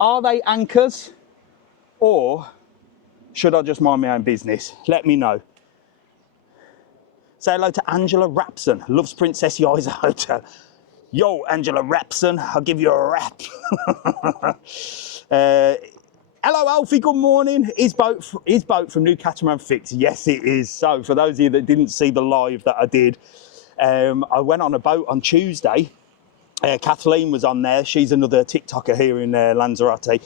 Are they anchors or should I just mind my own business? Let me know. Say hello to Angela Rapson, loves Princess Yaisa Hotel. Yo, Angela Rapson, I'll give you a rap. Hello, Alfie, good morning. Is boat from New Catamaran fixed? Yes, it is. So, for those of you that didn't see the live that I did, I went on a boat on Tuesday. Kathleen was on there. She's another TikToker here in Lanzarote.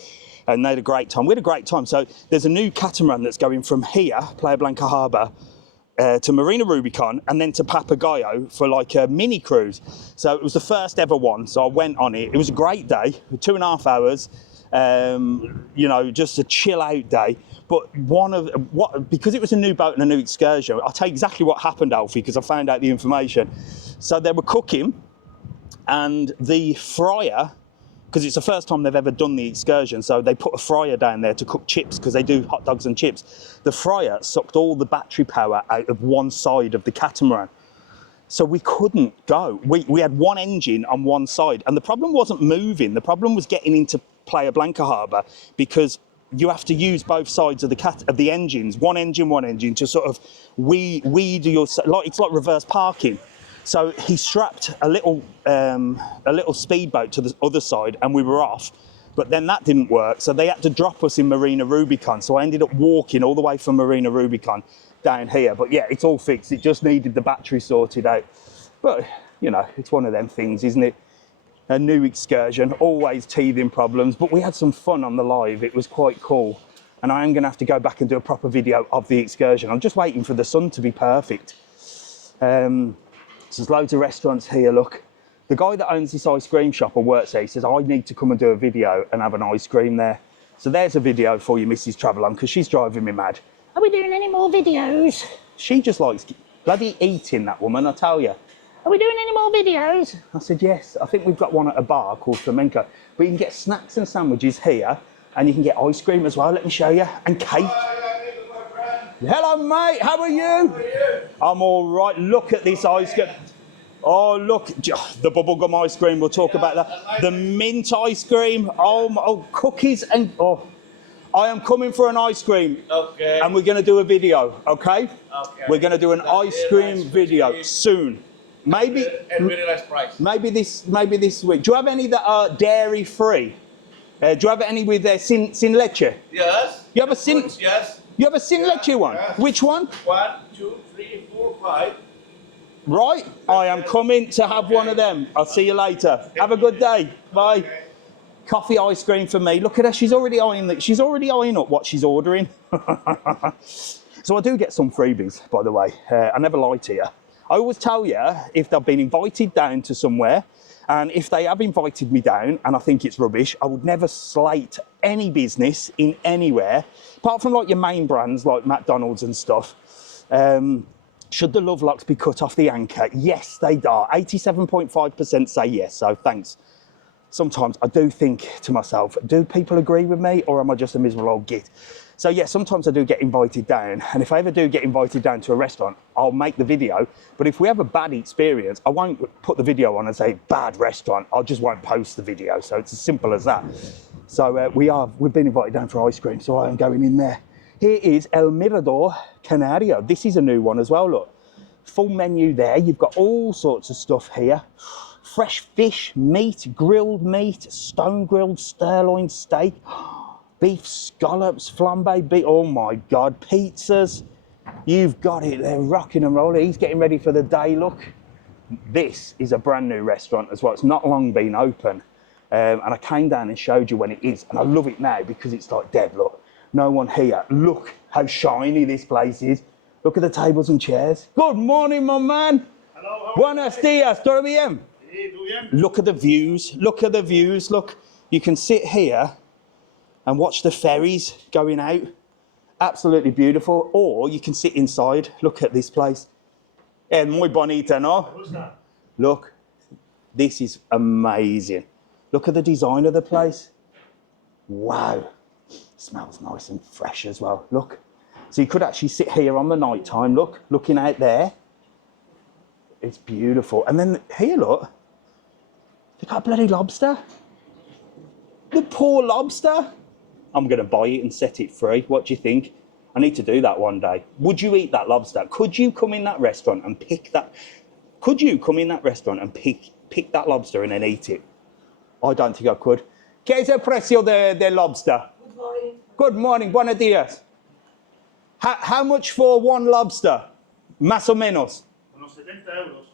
And they had a great time. We had a great time. So, there's a new catamaran that's going from here, Playa Blanca Harbour, to Marina Rubicon and then to Papagayo for like a mini cruise. So it was the first ever one. So I went on it. It was a great day, 2.5 hours. You know, just a chill out day. But because it was a new boat and a new excursion, I'll tell you exactly what happened, Alfie, because I found out the information. So they were cooking and the fryer, because it's the first time they've ever done the excursion, so they put a fryer down there to cook chips because they do hot dogs and chips. The fryer sucked all the battery power out of one side of the catamaran. So we couldn't go. We had one engine on one side, and the problem wasn't moving. The problem was getting into Playa Blanca Harbour because you have to use both sides of the engines, one engine, to sort of weed your, like it's like reverse parking. So he strapped a little speedboat to the other side and we were off, but then that didn't work. So they had to drop us in Marina Rubicon. So I ended up walking all the way from Marina Rubicon down here. But yeah, it's all fixed. It just needed the battery sorted out. But, you know, it's one of them things, isn't it? A new excursion, always teething problems, but we had some fun on the live. It was quite cool. And I am gonna have to go back and do a proper video of the excursion. I'm just waiting for the sun to be perfect. So there's loads of restaurants here, look. The guy that owns this ice cream shop or works there, he says, I need to come and do a video and have an ice cream there. So there's a video for you, Mrs TravelON, because she's driving me mad. Are we doing any more videos? She just likes bloody eating, that woman, I tell you. Are we doing any more videos? I said, yes. I think we've got one at a bar called Flamenco. But you can get snacks and sandwiches here, and you can get ice cream as well. Let me show you. And cake. Hello, mate. How are you? I'm all right. Look at this ice cream. Oh, look. The bubblegum ice cream. We'll talk about that. The mint ice cream. Oh, cookies and... Oh, I am coming for an ice cream. Okay. And we're going to do a video, okay? Okay. We're going to do an ice cream video soon. Maybe... And very nice price. Maybe this week. Do you have any that are dairy-free? Do you have any with sin leche? Yes. You have a sin... Yes. You have a sin leche one? Yes. Which one? 1, 2, 3, 4, 5. Right. I am coming to have one of them. I'll see you later. Have a good day. Bye. Okay. Coffee ice cream for me. Look at her. She's already eyeing up what she's ordering. So I do get some freebies, by the way. I never lie to you. I always tell you if they've been invited down to somewhere, and if they have invited me down and I think it's rubbish, I would never slate any business in anywhere, apart from like your main brands like McDonald's and stuff. Should the love locks be cut off the anchor? Yes, they are. 87.5% say yes, so thanks. Sometimes I do think to myself, do people agree with me or am I just a miserable old git? So yeah, sometimes I do get invited down, and if I ever do get invited down to a restaurant, I'll make the video. But if we have a bad experience, I won't put the video on and say bad restaurant. I just won't post the video. So it's as simple as that. So we've been invited down for ice cream, so I am going in there. Here is El Mirador Canario. This is a new one as well. Look, full menu there. You've got all sorts of stuff here. Fresh fish, meat, grilled meat, stone grilled sirloin steak. Beef scallops, flambe beef, oh my God, pizzas. You've got it, they're rocking and rolling. He's getting ready for the day, look. This is a brand new restaurant as well. It's not long been open. And I came down and showed you when it is. And I love it now because it's like dead, look. No one here. Look how shiny this place is. Look at the tables and chairs. Good morning, my man. Hello. Buenos dias, todo bien? Look at the views, look at the views. Look, you can sit here and watch the ferries going out. Absolutely beautiful. Or you can sit inside. Look at this place. Es muy bonita, no? Who's that? Look, this is amazing. Look at the design of the place. Wow. Smells nice and fresh as well. Look. So you could actually sit here on the night time, look, looking out there. It's beautiful. And then here, look, they got a bloody lobster. The poor lobster. I'm going to buy it and set it free. What do you think? I need to do that one day. Would you eat that lobster? Could you come in that restaurant and pick that? Could you come in that restaurant and pick that lobster and then eat it? I don't think I could. ¿Qué es el precio de lobster? Good morning. Good morning. Buenos días. How much for one lobster? Más o menos. Unos 70 euros.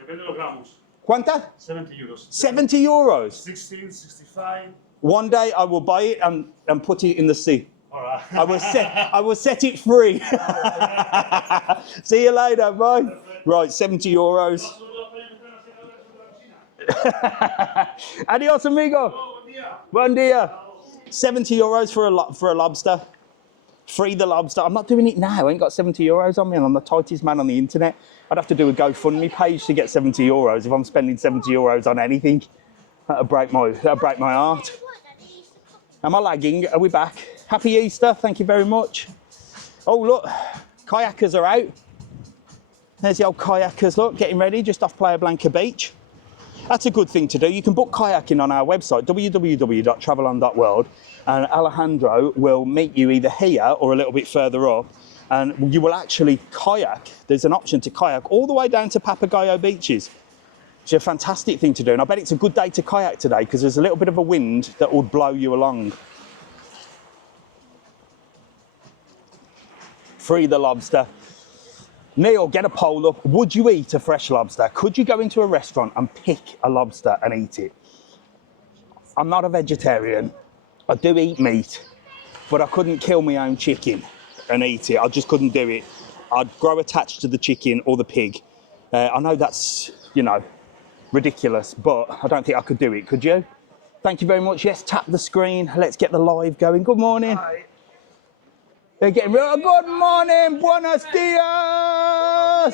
Depende de los gramos. ¿Cuánta? 70 euros. 70 euros. 16, 65. One day I will buy it and put it in the sea. All right. I will set it free. See you later, bye. Right, 70 euros. Adios, amigo. Buen día. 70 euros for a lobster. Free the lobster. I'm not doing it now. I ain't got 70 euros on me and I'm the tightest man on the internet. I'd have to do a GoFundMe page to get 70 euros if I'm spending 70 euros on anything. That'll break my heart. Am I lagging? Are we back? Happy Easter. Thank you very much. Oh, look. Kayakers are out. There's the old kayakers, look, getting ready just off Playa Blanca Beach. That's a good thing to do. You can book kayaking on our website, www.travelon.world, and Alejandro will meet you either here or a little bit further up, and you will actually kayak. There's an option to kayak all the way down to Papagayo beaches. It's a fantastic thing to do, and I bet it's a good day to kayak today because there's a little bit of a wind that will blow you along. Free the lobster. Neil, get a poll up. Would you eat a fresh lobster? Could you go into a restaurant and pick a lobster and eat it? I'm not a vegetarian. I do eat meat, but I couldn't kill my own chicken and eat it. I just couldn't do it. I'd grow attached to the chicken or the pig. I know that's, you know, ridiculous, but I don't think I could do it. Could you? Thank you very much. Yes, tap the screen. Let's get the live going. Good morning. Hi. They're getting real. Good morning. Buenos dias.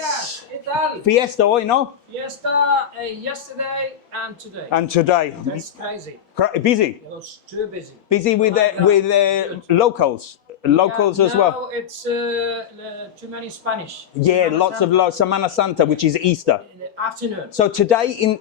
¿Qué tal? Fiesta hoy, no? Fiesta yesterday and today. And today. That's crazy. Busy. It was too busy. Busy with the locals. Locals as well. Now it's too many Spanish. Yeah, lots of Semana Santa, which is Easter. In the afternoon. So today,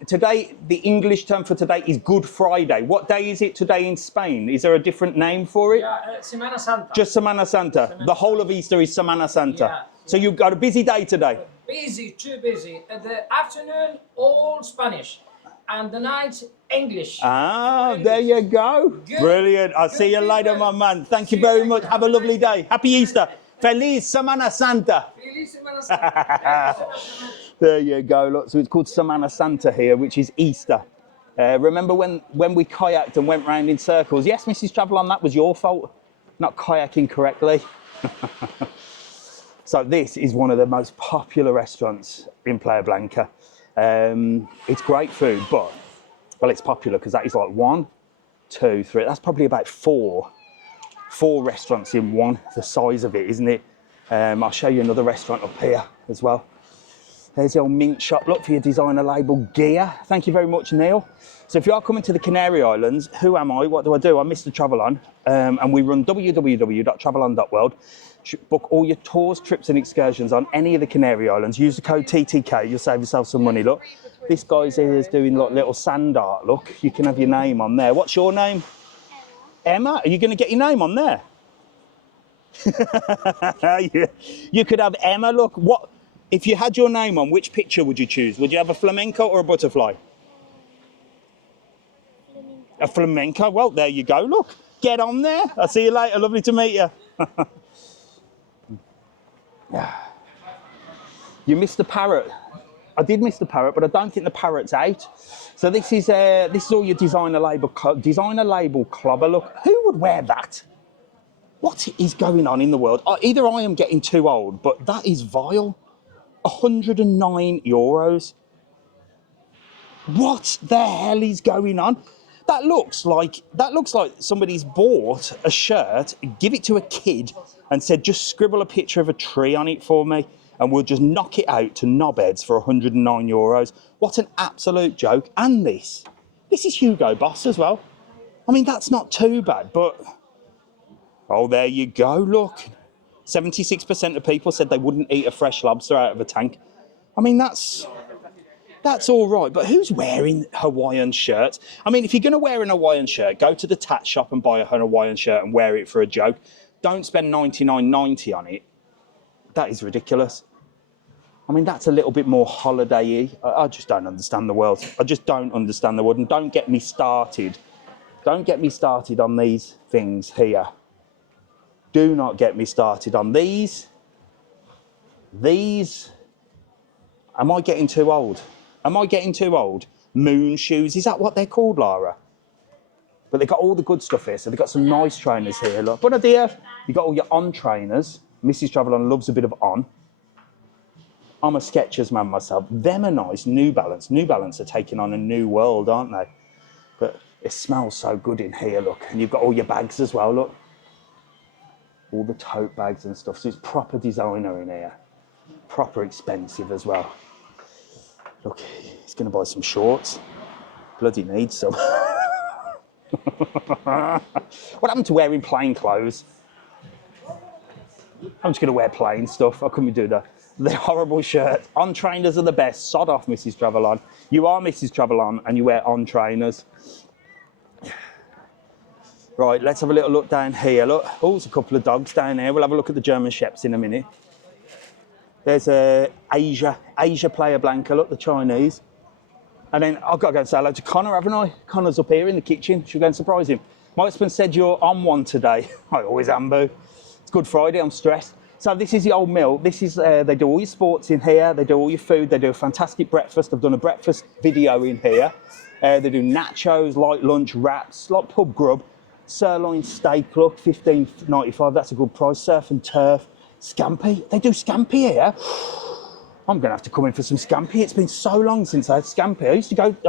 the English term for today is Good Friday. What day is it today in Spain? Is there a different name for it? Yeah, Semana Santa. Just Semana Santa. The whole of Easter is Semana Santa. Yeah. So you've got a busy day today. Busy, too busy. At the afternoon, all Spanish. And the night, English. Ah, there you go. Good. Brilliant. I'll see you later, my man. Thank you very much. Have a lovely day. Happy Easter. Feliz Semana Santa. Feliz Semana Santa. There you go. Look, so it's called Semana Santa here, which is Easter. Remember when we kayaked and went round in circles? Yes, Mrs TravelON, that was your fault. Not kayaking correctly. So this is one of the most popular restaurants in Playa Blanca. It's great food, but, well, it's popular because that is like 1, 2, 3. That's probably about four restaurants in one, the size of it, isn't it? I'll show you another restaurant up here as well. There's the old mint shop. Look for your designer label gear. Thank you very much, Neil. So if you are coming to the Canary Islands, who am I? What do I do? I'm Mr TravelON, and we run www.travelon.world. Book all your tours, trips and excursions on any of the Canary Islands. Use the code TTK, you'll save yourself some money. Look, this guy's here is doing like little sand art. Look, you can have your name on there. What's your name? Emma. Are you going to get your name on there? Yeah. You could have Emma. Look, what if you had your name on, which picture would you choose? Would you have a flamenco or a butterfly? A flamenco. Well, there you go. Look, get on there. I'll see you later. Lovely to meet you. You missed the parrot. I did miss the parrot, but I don't think the parrot's out. So this is all your designer label clobber. Look, who would wear that? What is going on in the world? Either I am getting too old, but that is vile. 109 euros. What the hell is going on? That looks like somebody's bought a shirt, give it to a kid, and said, just scribble a picture of a tree on it for me, and we'll just knock it out to knobheads for 109 euros. What an absolute joke. And this is Hugo Boss as well. I mean, that's not too bad, but... Oh, there you go, look. 76% of people said they wouldn't eat a fresh lobster out of a tank. I mean, that's all right, but who's wearing Hawaiian shirts? I mean, if you're going to wear an Hawaiian shirt, go to the tat shop and buy a Hawaiian shirt and wear it for a joke. Don't spend $99.90 on it. That is ridiculous. I mean, that's a little bit more holiday-y. I just don't understand the world. I just don't understand the world. And don't get me started. Don't get me started on these things here. Do not get me started on these. These. Am I getting too old? Am I getting too old? Moon shoes. Is that what they're called, Lara? But they've got all the good stuff here. So they've got some nice trainers here. Look. Buenos dias. You've got all your on trainers. Mrs TravelON loves a bit of on. I'm a Skechers man myself. Them are nice. New Balance. New Balance are taking on a new world, aren't they? But it smells so good in here, look. And you've got all your bags as well, look. All the tote bags and stuff. So it's proper designer in here. Proper expensive as well. Look, he's going to buy some shorts. Bloody needs some. What happened to wearing plain clothes? I'm just going to wear plain stuff. How can we do that? The horrible shirt. On trainers are the best. Sod off, Mrs TravelON. You are Mrs TravelON and you wear on trainers. Right, let's have a little look down here. Look, oh, there's a couple of dogs down here. We'll have a look at the German Shepherds in a minute. There's Asia Playa Blanca, look, the Chinese. And then I've got to go and say hello to Connor, haven't I? Connor's up here in the kitchen. Should we go and surprise him? My husband said you're on one today. I always am, boo. It's Good Friday, I'm stressed. So this is the old mill. This is, they do all your sports in here. They do all your food. They do a fantastic breakfast. I've done a breakfast video in here. They do nachos, light lunch, wraps, like pub grub. Sirloin steak, look, $15.95. That's a good price. Surf and turf. Scampi. They do scampi here. I'm going to have to come in for some scampi. It's been so long since I had scampi. I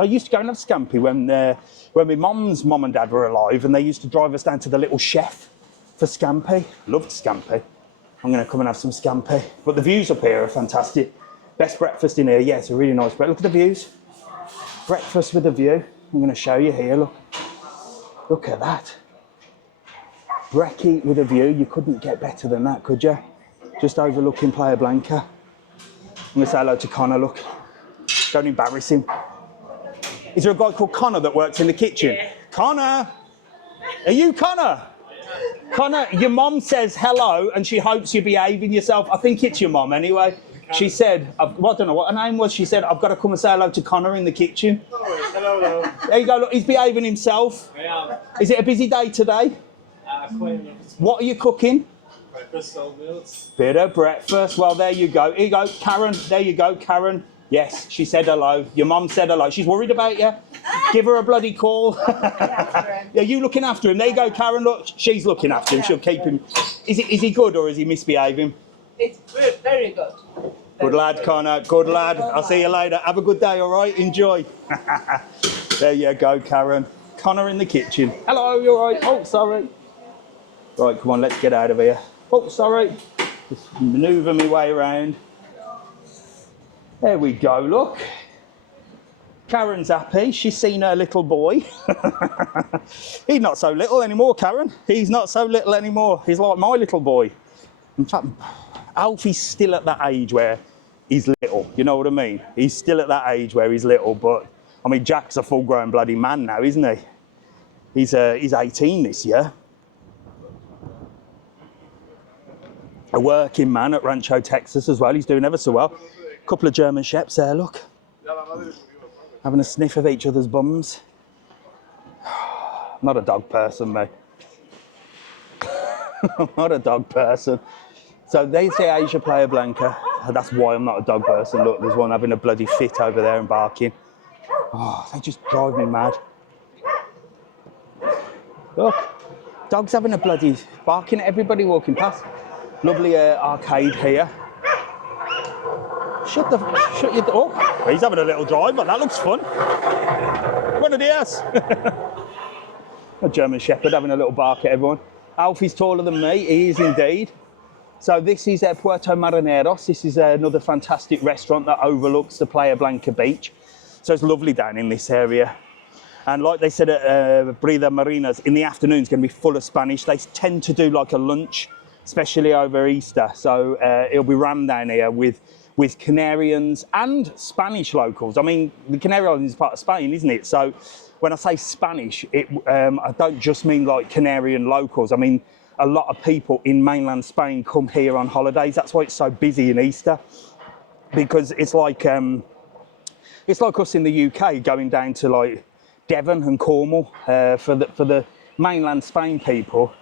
used to go and have scampi when my mum's mum and dad were alive, and they used to drive us down to the Little Chef for scampi. Loved scampi. I'm going to come and have some scampi. But the views up here are fantastic. Best breakfast in here. Yeah, it's a really nice breakfast. Look at the views. Breakfast with a view. I'm going to show you here. Look. Look at that. Brekkie with a view. You couldn't get better than that, could you? Just overlooking Playa Blanca. I'm going to say hello to Connor, look. Don't embarrass him. Is there a guy called Connor that works in the kitchen? Yeah. Connor! Are you Connor? Connor, your mum says hello and she hopes you're behaving yourself. I think it's your mum anyway. She said, well, I don't know what her name was. She said, I've got to come and say hello to Connor in the kitchen. Hello. There you go, look, he's behaving himself. I am. Is it a busy day today? Quite What are you cooking? breakfast, salt meals. Bit of breakfast. Well, there you go. Here you go, Karen. There you go, Karen. Yes, she said hello. Your mum said hello. She's worried about you. Give her a bloody call. Yeah, you looking after him. There you go, Karen. Look, she's looking after him. She'll keep him. Is he good or is he misbehaving? It's very good. Good lad, Connor. Good lad. I'll see you later. Have a good day, all right? Enjoy. There you go, Karen. Connor in the kitchen. Hello, you all right? Oh, sorry. Right, come on, let's get out of here. Oh, sorry. Just manoeuvre my way around. There we go, look. Karen's happy. She's seen her little boy. He's not so little anymore, Karen. He's not so little anymore. He's like my little boy. In fact, Alfie's still at that age where he's little. You know what I mean? He's still at that age where he's little, but I mean, Jack's a full-grown bloody man now, isn't he? He's 18 this year. A working man at Rancho, Texas as well. He's doing ever so well. A couple of German Shepherds there, look. Having a sniff of each other's bums. I'm not a dog person, mate. I'm not a dog person. So they say Asia Playa Blanca. That's why I'm not a dog person. Look, there's one having a bloody fit over there and barking. Oh, they just drive me mad. Look, dogs having a bloody barking at everybody walking past. Lovely arcade here. Shut your door. Oh, he's having a little drive, but that looks fun. Buenos dias. A German Shepherd having a little bark at everyone. Alfie's taller than me. He is indeed. So this is Puerto Marineros. This is another fantastic restaurant that overlooks the Playa Blanca beach. So it's lovely down in this area. And like they said at Brida Marinas, in the afternoon it's going to be full of Spanish. They tend to do like a lunch, especially over Easter. So it'll be rammed down here with with Canarians and Spanish locals. I mean, the Canary Islands is part of Spain, isn't it? So when I say Spanish, I don't just mean like Canarian locals. I mean, a lot of people in mainland Spain come here on holidays. That's why it's so busy in Easter, because it's like us in the UK going down to like Devon and Cornwall. For the mainland Spain people,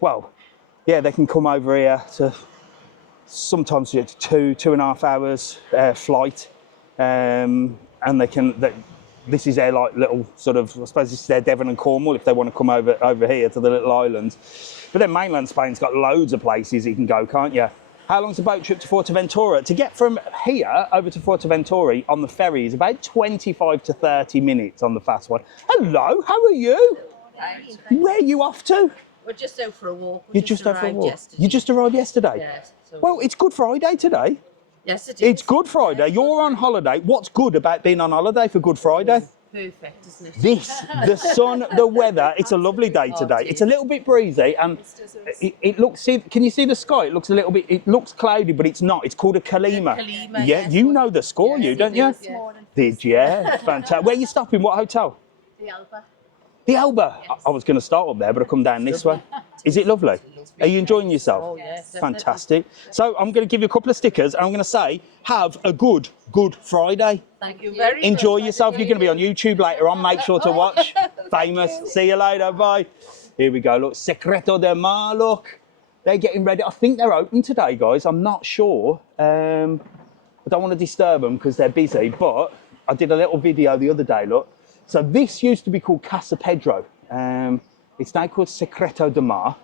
well, yeah, they can come over here to sometimes 2.5 hours flight, and this is their like little sort of, I suppose this is their Devon and Cornwall if they want to come over here to the little islands. But then mainland Spain's got loads of places you can go, can't you? How long's the boat trip to Fuerteventura? To get from here over to Fuerteventura on the ferry is about 25 to 30 minutes on the fast one. Hello, how are you? Where are you off to? We're just out for a walk. You just out for a walk? You just arrived yesterday? Yes. So well, it's Good Friday today. yes, it is. It's Good Friday. You're on holiday. What's good about being on holiday for Good Friday? Perfect, isn't it? The sun, the weather. It's a lovely day today. It's a little bit breezy, and it looks. Can you see the sky? It looks a little bit. It looks cloudy, but it's not. It's called a Kalima. Kalima, Yeah, yes. you know the score, Yes, don't you? Yeah. Did you? Fantastic. Where are you stopping? What hotel? The Alba. The Alba. I was going to start up there, but I come down this way. Is it lovely? Are you enjoying yourself? Oh, yes. Fantastic. So I'm going to give you a couple of stickers, and I'm going to say, have a good Friday. Thank you very much. Enjoy yourself. You're going to be on YouTube later on. Make sure to watch. Famous. See you later. Bye. Here we go. Look, Secreto de Mar. Look, they're getting ready. I think they're open today, guys. I'm not sure. I don't want to disturb them because they're busy, but I did a little video the other day. Look. So this used to be called Casa Pedro. It's now called Secreto de Mar,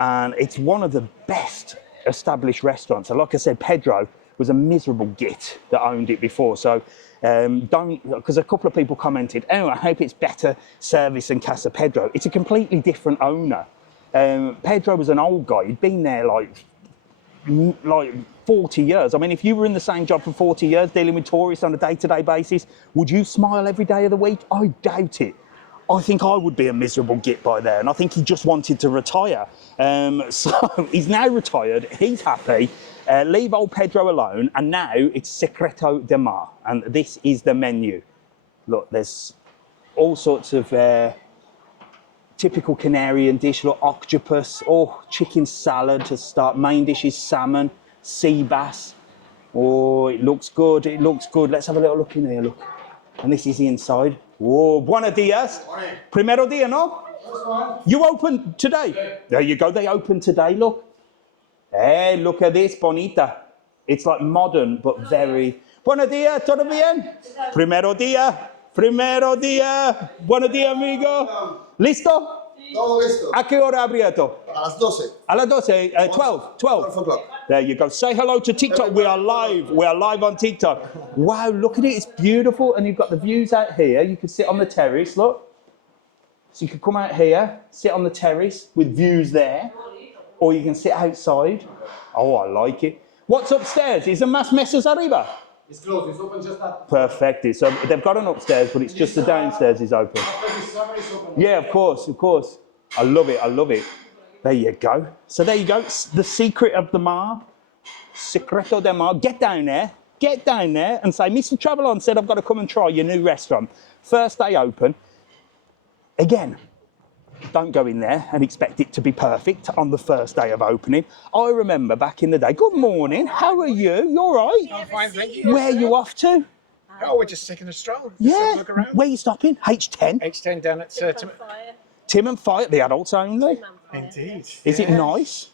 and it's one of the best established restaurants. And like I said, Pedro was a miserable git that owned it before. So because a couple of people commented, oh, I hope it's better service than Casa Pedro. It's a completely different owner. Pedro was an old guy. He'd been there like 40 years. I mean, if you were in the same job for 40 years dealing with tourists on a day-to-day basis, would you smile every day of the week? I doubt it. I think I would be a miserable git by there, and I think he just wanted to retire. So he's now retired, he's happy, leave old Pedro alone, and now it's Secreto de Mar, and this is the menu. Look, there's all sorts of typical Canarian dish, look, octopus, chicken salad to start, main dish is salmon, sea bass. Oh, it looks good, it looks good. Let's have a little look in here, look. And this is the inside. Whoa, buenos dias. Primero dia, no? You open today? There you go, they open today, look. Hey, look at this, bonita. It's like modern, but very... Buenos dias, todo bien? Primero dia. Buenos dias, amigo. ¿Listo? Todo listo. ¿A qué hora abierto? A las 12. A las 12, 12. 12 o'clock. There you go. Say hello to TikTok. We are live. We are live on TikTok. Wow, look at it. It's beautiful. And you've got the views out here. You can sit on the terrace, look. So you can come out here, sit on the terrace with views there. Or you can sit outside. Oh, I like it. What's upstairs? Is the más mesas arriba? It's closed. It's open just that. Perfect. So they've got an upstairs, but it's just the downstairs is open. Yeah, of course, of course. I love it, I love it. There you go. So there you go. It's the secret of the Mar. Secreto de Mar. Get down there and say, Mr TravelON said I've got to come and try your new restaurant. First day open. Again, don't go in there and expect it to be perfect on the first day of opening. I remember back in the day. Good morning. How are you? You all right? I'm fine, thank you. Where are you off to? Oh, we're just taking a stroll. Just Yeah. have a look around. Where are you stopping? H10? H10 down at Tim and Fire, the adults only. Indeed. Is it nice?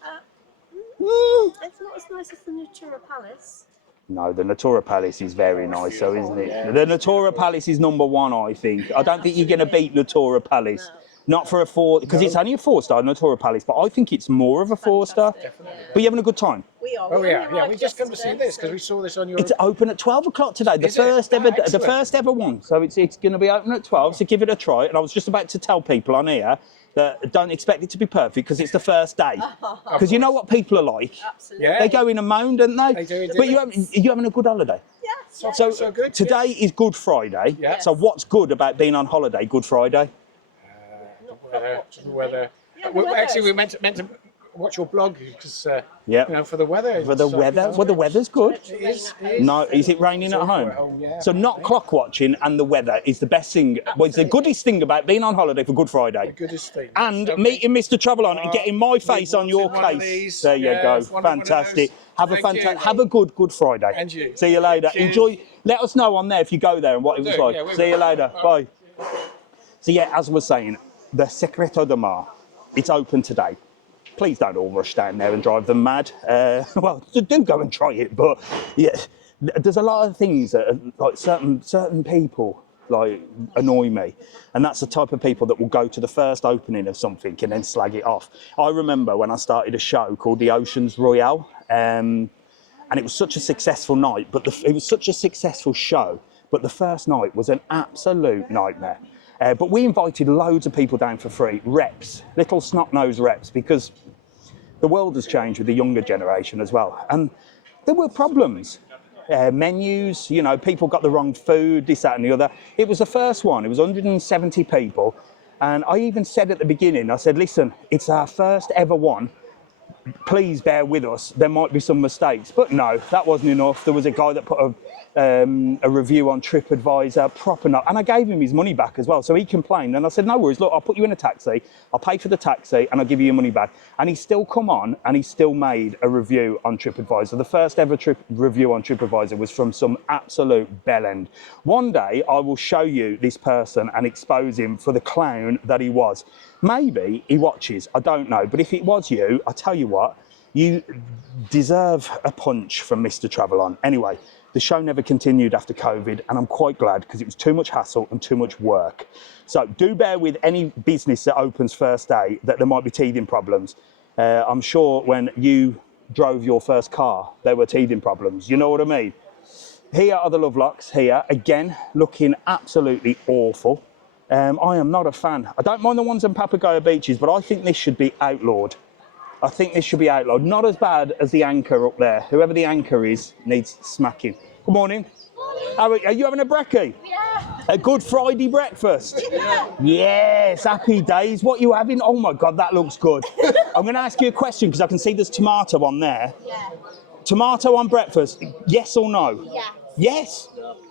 It's not as nice as the Natura Palace. No, the Natura Palace is very nice, so isn't it? The Natura Palace is number one, I think. I don't think you're going to beat Natura Palace. Not for a 4, because it's only a 4-star, Natura Palace, but I think it's more of a 4-star. But you're having a good time. We are. Oh yeah, we just come to see this because we saw this on your... It's open at 12 o'clock today, the Is it? first ever one. So it's going to be open at 12, so give it a try. And I was just about to tell people on here that don't expect it to be perfect because it's the first day. Because you know what people are like. Absolutely. Yeah. They go in and moan, don't they? They do indeed. But you're having a good holiday. Yes. So good, today is Good Friday. Yeah. So what's good about being on holiday Good Friday? weather. Yeah, the Well, weather. actually, we meant to watch your blog because Yeah. you know, for the weather. For the weather? Well, the weather's good. It is. No, is it raining at home? Yeah. So not clock watching and the weather is the best thing. Well, it's the goodest thing about being on holiday for Good Friday. The goodest thing. And Okay. meeting Mr TravelON and getting my face on your wanted one of case. these. There you Yeah, go. it's one of Fantastic. those. Have a good Friday. And you. See you later. Cheers. Enjoy. Let us know on there if you go there and what it was do. like. Yeah, we See you will. later. Bye. So yeah, as I was saying, the Secreto de Mar, it's open today. Please don't all rush down there and drive them mad. Well, do go and try it, but yeah, there's a lot of things that are, like certain people like annoy me, and that's the type of people that will go to the first opening of something and then slag it off. I remember when I started a show called the Oceans Royale, and it was such a successful night, but it was such a successful show, but the first night was an absolute nightmare. But we invited loads of people down for free, reps, little snot-nosed reps, because the world has changed with the younger generation as well. And there were problems. Menus, you know, people got the wrong food, this, that and the other. It was the first one, it was 170 people. And I even said at the beginning, I said, listen, it's our first ever one. Please bear with us. There might be some mistakes, but no, that wasn't enough. There was a guy that put a review on TripAdvisor, proper not, and I gave him his money back as well. So he complained, and I said, no worries, look, I'll put you in a taxi, I'll pay for the taxi, and I'll give you your money back. And he still come on, and he still made a review on TripAdvisor. The first ever review on TripAdvisor was from some absolute bellend. One day, I will show you this person and expose him for the clown that he was. Maybe he watches, I don't know, but if it was you, I tell you what, you deserve a punch from Mr TravelON. Anyway, the show never continued after COVID, and I'm quite glad because it was too much hassle and too much work. So do bear with any business that opens first day that there might be teething problems. I'm sure when you drove your first car, there were teething problems. You know what I mean? Here are the Lovelocks here, again, looking absolutely awful. I am not a fan. I don't mind the ones on Papagayo Beaches, but I think this should be outlawed. I think this should be outlawed. Not as bad as the anchor up there. Whoever the anchor is needs smacking. Good morning. Are you having a brekkie? Yeah. A Good Friday breakfast? Yeah. Yes, happy days. What are you having? Oh my God, that looks good. I'm going to ask you a question because I can see there's tomato on there. Yeah. Tomato on breakfast, yes or no? Yeah. Yes?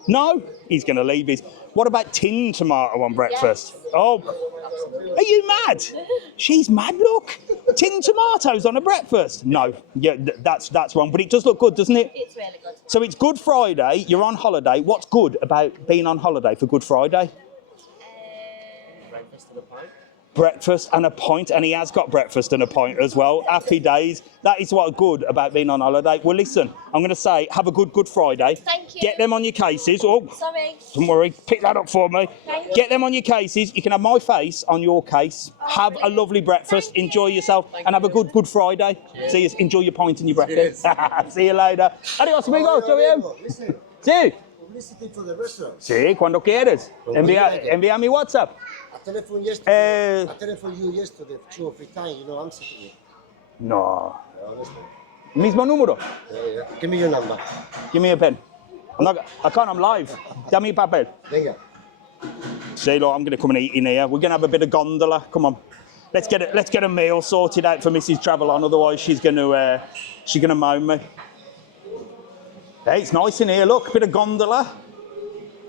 No? He's going to leave his. What about tinned tomato on breakfast? Yes. Oh, are you mad? She's mad, look. Tinned tomatoes on a breakfast. No, yeah, that's wrong, but it does look good, doesn't it? It's really good. So it's Good Friday, you're on holiday. What's good about being on holiday for Good Friday? Breakfast and a pint. Breakfast and a pint, and he has got breakfast and a pint as well. Happy days. That is what's good about being on holiday. Well, listen, I'm going to say, have a good Friday. Thank you. Get them on your cases. Oh, Sorry. don't worry, pick that up for me. Thank you. Get them on your cases. You can have my face on your case. Have a lovely breakfast. Enjoy yourself, and have a good Friday. Cheers. See you. Enjoy your pint and your breakfast. See you later. Adiós, amigos. Todo bien? Sí. Publicity for the restaurant. Sí, cuando quieres. Envía mi WhatsApp. I telephoned yesterday. I telephoned you yesterday 2 or 3 times. You know, answer to me. No. Honestly. Mismo número. Yeah. Give me your number. Give me a pen. I can't, I'm live. Dame papel. Venga. See, look, I'm going to come and eat in here. We're going to have a bit of gondola. Come on. Let's get a meal sorted out for Mrs TravelON, otherwise she's going to moan me. Hey, it's nice in here, look, a bit of gondola.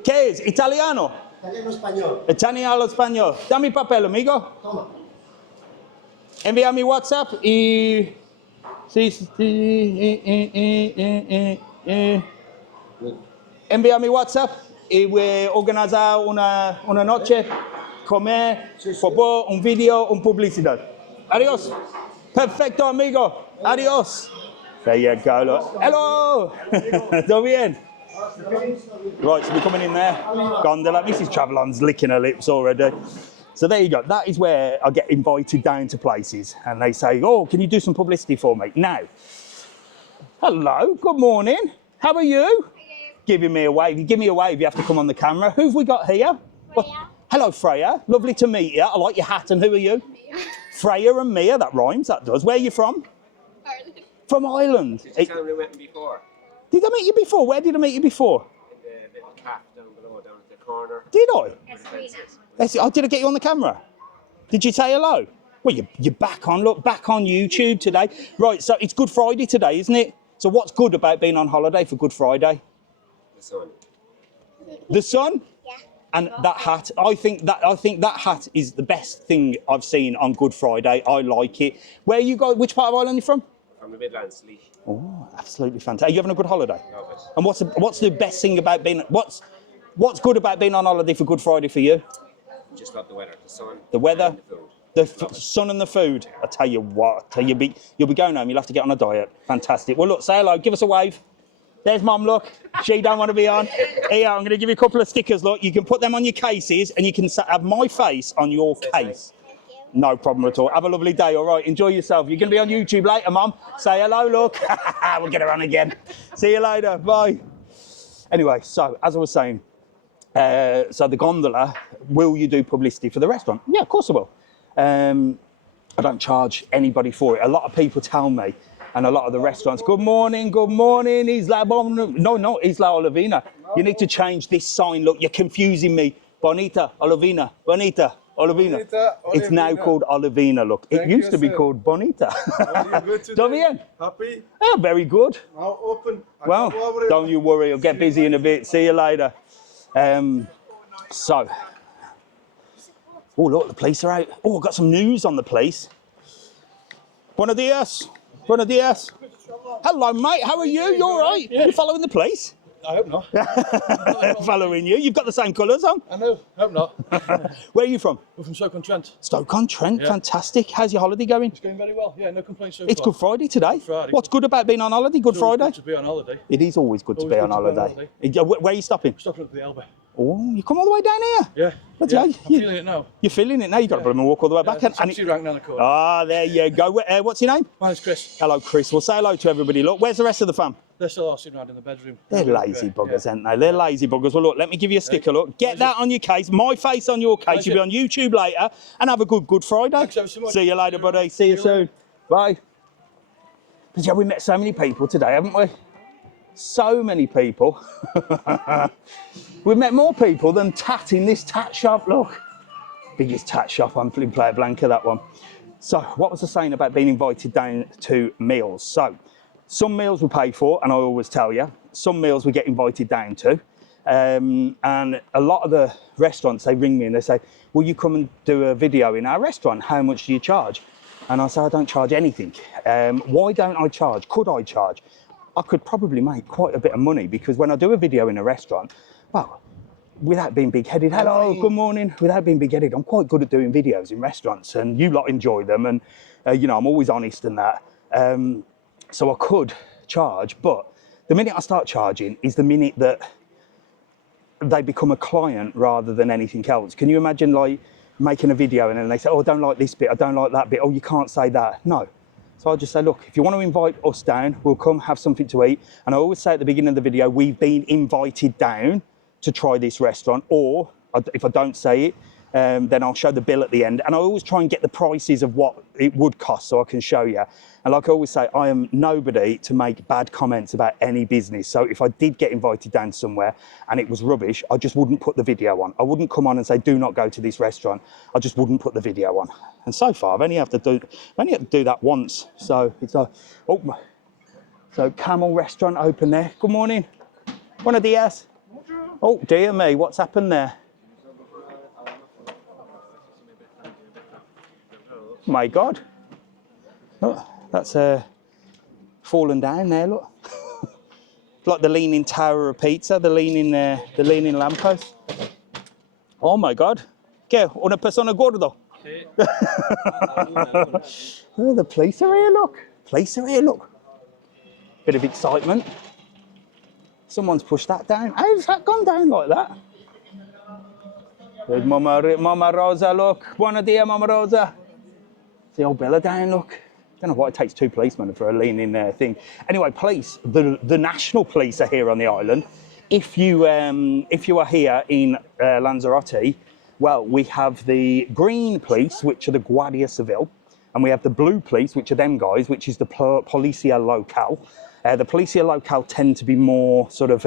¿Qué es? Italiano? Italiano-español. Italiano-español. Dame papel, amigo. Toma. Envía mi WhatsApp y... Envía mi WhatsApp y voy a organizar una noche, comer, fútbol, un video, un publicidad. Adiós. Perfecto, amigo. Adiós. There you go, look. Hello. ¿Todo bien? Right, so we're coming in there. Gondola. Mrs TravelON's licking her lips already. So there you go. That is where I get invited down to places, and they say, "Oh, can you do some publicity for me?" Now, hello, good morning. How are you? Giving me a wave. Give me a wave. You have to come on the camera. Who have we got here? Freya. Hello, Freya. Lovely to meet you. I like your hat. And who are you? Mia. Freya and Mia. That rhymes. That does. Where are you from? Ireland. From Ireland. Did you tell me we met before? Did I meet you before? Where did I meet you before? In the little calf down below, down at the corner. Did I? Esmerina. Did I get you on the camera? Did you say hello? Well, you're back on, look, back on YouTube today. Right, so it's Good Friday today, isn't it? So what's good about being on holiday for Good Friday? The sun. The sun? Yeah. And that hat, I think that hat is the best thing I've seen on Good Friday. I like it. Where you go? Which part of Ireland are you from? From the Midlands, Leash. Oh, absolutely fantastic. Are you having a good holiday? Love it. And what's the best thing about being what's good about being on holiday for Good Friday for you? Just love the weather, the sun, The weather, and the food. the sun and the food. I tell you what, you'll be going home. You'll have to get on a diet. Fantastic. Well, look, say hello. Give us a wave. There's Mum. Look, she don't want to be on. Here, I'm going to give you a couple of stickers. Look, you can put them on your cases, and you can have my face on your case. No problem at all. Have a lovely day. All right. Enjoy yourself. You're going to be on YouTube later, Mum. Say hello. Look, we'll get her on again. See you later. Bye. Anyway, so as I was saying. So the gondola, will you do publicity for the restaurant? Yeah, of course I will. I don't charge anybody for it. A lot of people tell me, and a lot of the restaurants, good morning, Isla No, Isla Olivina. You need to change this sign. Look, you're confusing me. Bonita, Olivina, Bonita, Olivina. Bonita, It's now Olivina. called Olivina, look. It Thank used you, to be sir. called Bonita. How are you good today? Está bien? Happy? Oh, very good. Now open. Well, don't you worry. I'll get busy in a bit. See you later. So, oh look, the police are out. Oh, I've got some news on the police. Buenos dias. Buenos dias. Hello, mate. How are you? You all right? Yeah. You following the police? I hope not. Following you. You've got the same colours on. I know. Hope not. Where are you from? We're from Stoke-on-Trent. Stoke-on-Trent. Yeah. Fantastic. How's your holiday going? It's going very well. Yeah, no complaints so It's far. Good Friday today. Friday. What's good about being on holiday? Good It's always Friday? good to be on holiday. It is always good to Always be on good to be on holiday. holiday. Where are you stopping? Stopping at the Elbe. Oh, you come all the way down here? Yeah. Bloody Yeah. hell, I'm feeling it now. You're feeling it now. You've got to bloody walk all the way back. It's actually rank down the corner. Ah, there you go. What's your name? My name's Chris. Hello, Chris. Well, say hello to everybody. Look, where's the rest of the fam? They're still all sitting around in the bedroom. They're lazy buggers, aren't they? They're lazy buggers. Well, look, let me give you a sticker. Look, get that on your case. My face on your case. You'll be on YouTube later. And have a good Friday. Thanks ever so much. See you later, buddy. See you soon. Bye. But yeah, we met so many people today, haven't we? So many people. We've met more people than Tat in this tat shop. Look, biggest tat shop in Playa Blanca, that one. So what was I saying about being invited down to meals? So some meals we pay for, and I always tell you, some meals we get invited down to. And a lot of the restaurants, they ring me and they say, will you come and do a video in our restaurant? How much do you charge? And I say, I don't charge anything. Why don't I charge? Could I charge? I could probably make quite a bit of money, because when I do a video in a restaurant, well, without being big-headed, hello, good morning, without being big-headed, I'm quite good at doing videos in restaurants, and you lot enjoy them, and you know, I'm always honest in that. So I could charge, but the minute I start charging is the minute that they become a client rather than anything else. Can you imagine, like, making a video and then they say, oh, I don't like this bit, I don't like that bit, oh, you can't say that. No. So I just say, look, if you want to invite us down, we'll come have something to eat. And I always say at the beginning of the video, we've been invited down to try this restaurant, or if I don't say it, then I'll show the bill at the end. And I always try and get the prices of what it would cost so I can show you. And like I always say, I am nobody to make bad comments about any business. So if I did get invited down somewhere and it was rubbish, I just wouldn't put the video on. I wouldn't come on and say, do not go to this restaurant. I just wouldn't put the video on. And so far, I've only had to do that once. So it's like, oh, so Camel Restaurant open there. Good morning. Buenos dias. Oh, dear me, what's happened there? My God. Look, that's fallen down there, look. Like the Leaning Tower of Pizza, the leaning lamppost. Oh my God. ¿Qué? Una persona gordo. Oh, the police are here, look. Police are here, look. Bit of excitement. Someone's pushed that down. How's that gone down like that? There's Mama Rosa, look. Buenos dias, Mama Rosa. The old Bella down, look. Don't know why it takes two policemen for a leaning thing. Anyway, police, the national police are here on the island. If you are here in Lanzarote, well, we have the green police, which are the Guardia Civil, and we have the blue police, which are them guys, which is the Policia Local. The Policia Local tend to be more sort of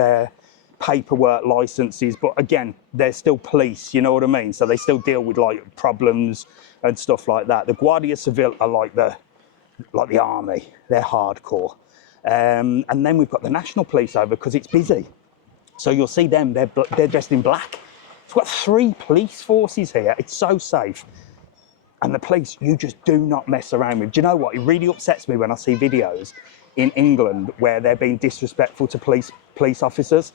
paperwork, licenses, but again, they're still police, you know what I mean? So they still deal with like problems and stuff like that. The Guardia Civil are like the army, they're hardcore. And then we've got the National Police over because it's busy. So you'll see them, they're dressed in black. It's got 3 police forces here. It's so safe. And the police, you just do not mess around with. Do you know what? It really upsets me when I see videos in England where they're being disrespectful to police officers.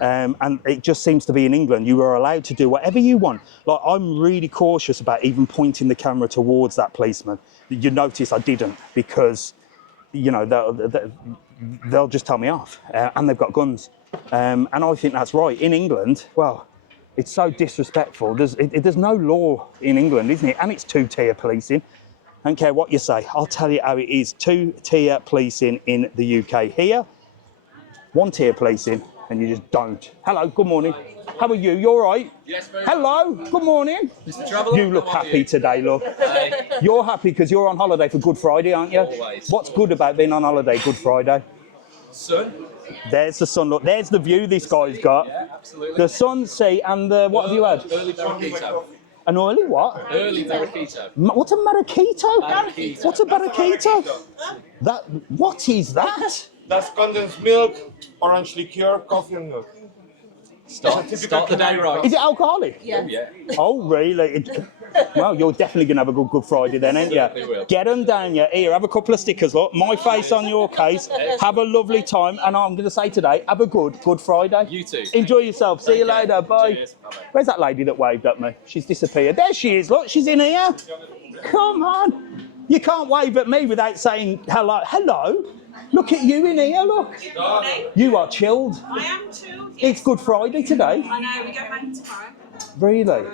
And it just seems to be in England, you are allowed to do whatever you want. Like, I'm really cautious about even pointing the camera towards that policeman. You notice I didn't because, you know, they'll just tell me off. And they've got guns. And I think that's right. In England, well, it's so disrespectful. There's no law in England, isn't it? And it's 2-tier policing. I don't care what you say. I'll tell you how it is. 2-tier policing in the UK. Here, 1-tier policing, and you just don't. Hello, good morning. How are you? You all right? Yes, very Hello, good morning. Mr TravelON, You look how are happy you? today, look. Hi. You're happy because you're on holiday for Good Friday, aren't you? Always. What's good about being on holiday Good Friday? Sun? There's the sun. Look, there's the view this guy's got. Yeah, absolutely. The sun, sea, and the, what have you had? Early Barraquito. An oily what? Early Barraquito. What's a marraquito? Barraquito. What's a barraquito? That, what is that? That's condensed milk, orange liqueur, coffee and milk. Start the day right. Is it alcoholic? Yeah. Oh, yeah. Oh, really? Well, you're definitely going to have a good Friday then, ain't Certainly you? will. Get them down, yeah. Here, have a couple of stickers, look. My face on your case. Have a lovely time. And I'm going to say today, have a good Friday. You too. Enjoy yourself. See you Thank you. later. Bye. Cheers. Bye-bye. Where's that lady that waved at me? She's disappeared. There she is. Look, she's in here. Come on. You can't wave at me without saying hello. Hello. Look at you in here, look. Good morning. You are chilled. I am too. It's Good Friday today. I know, we go back tomorrow. Really?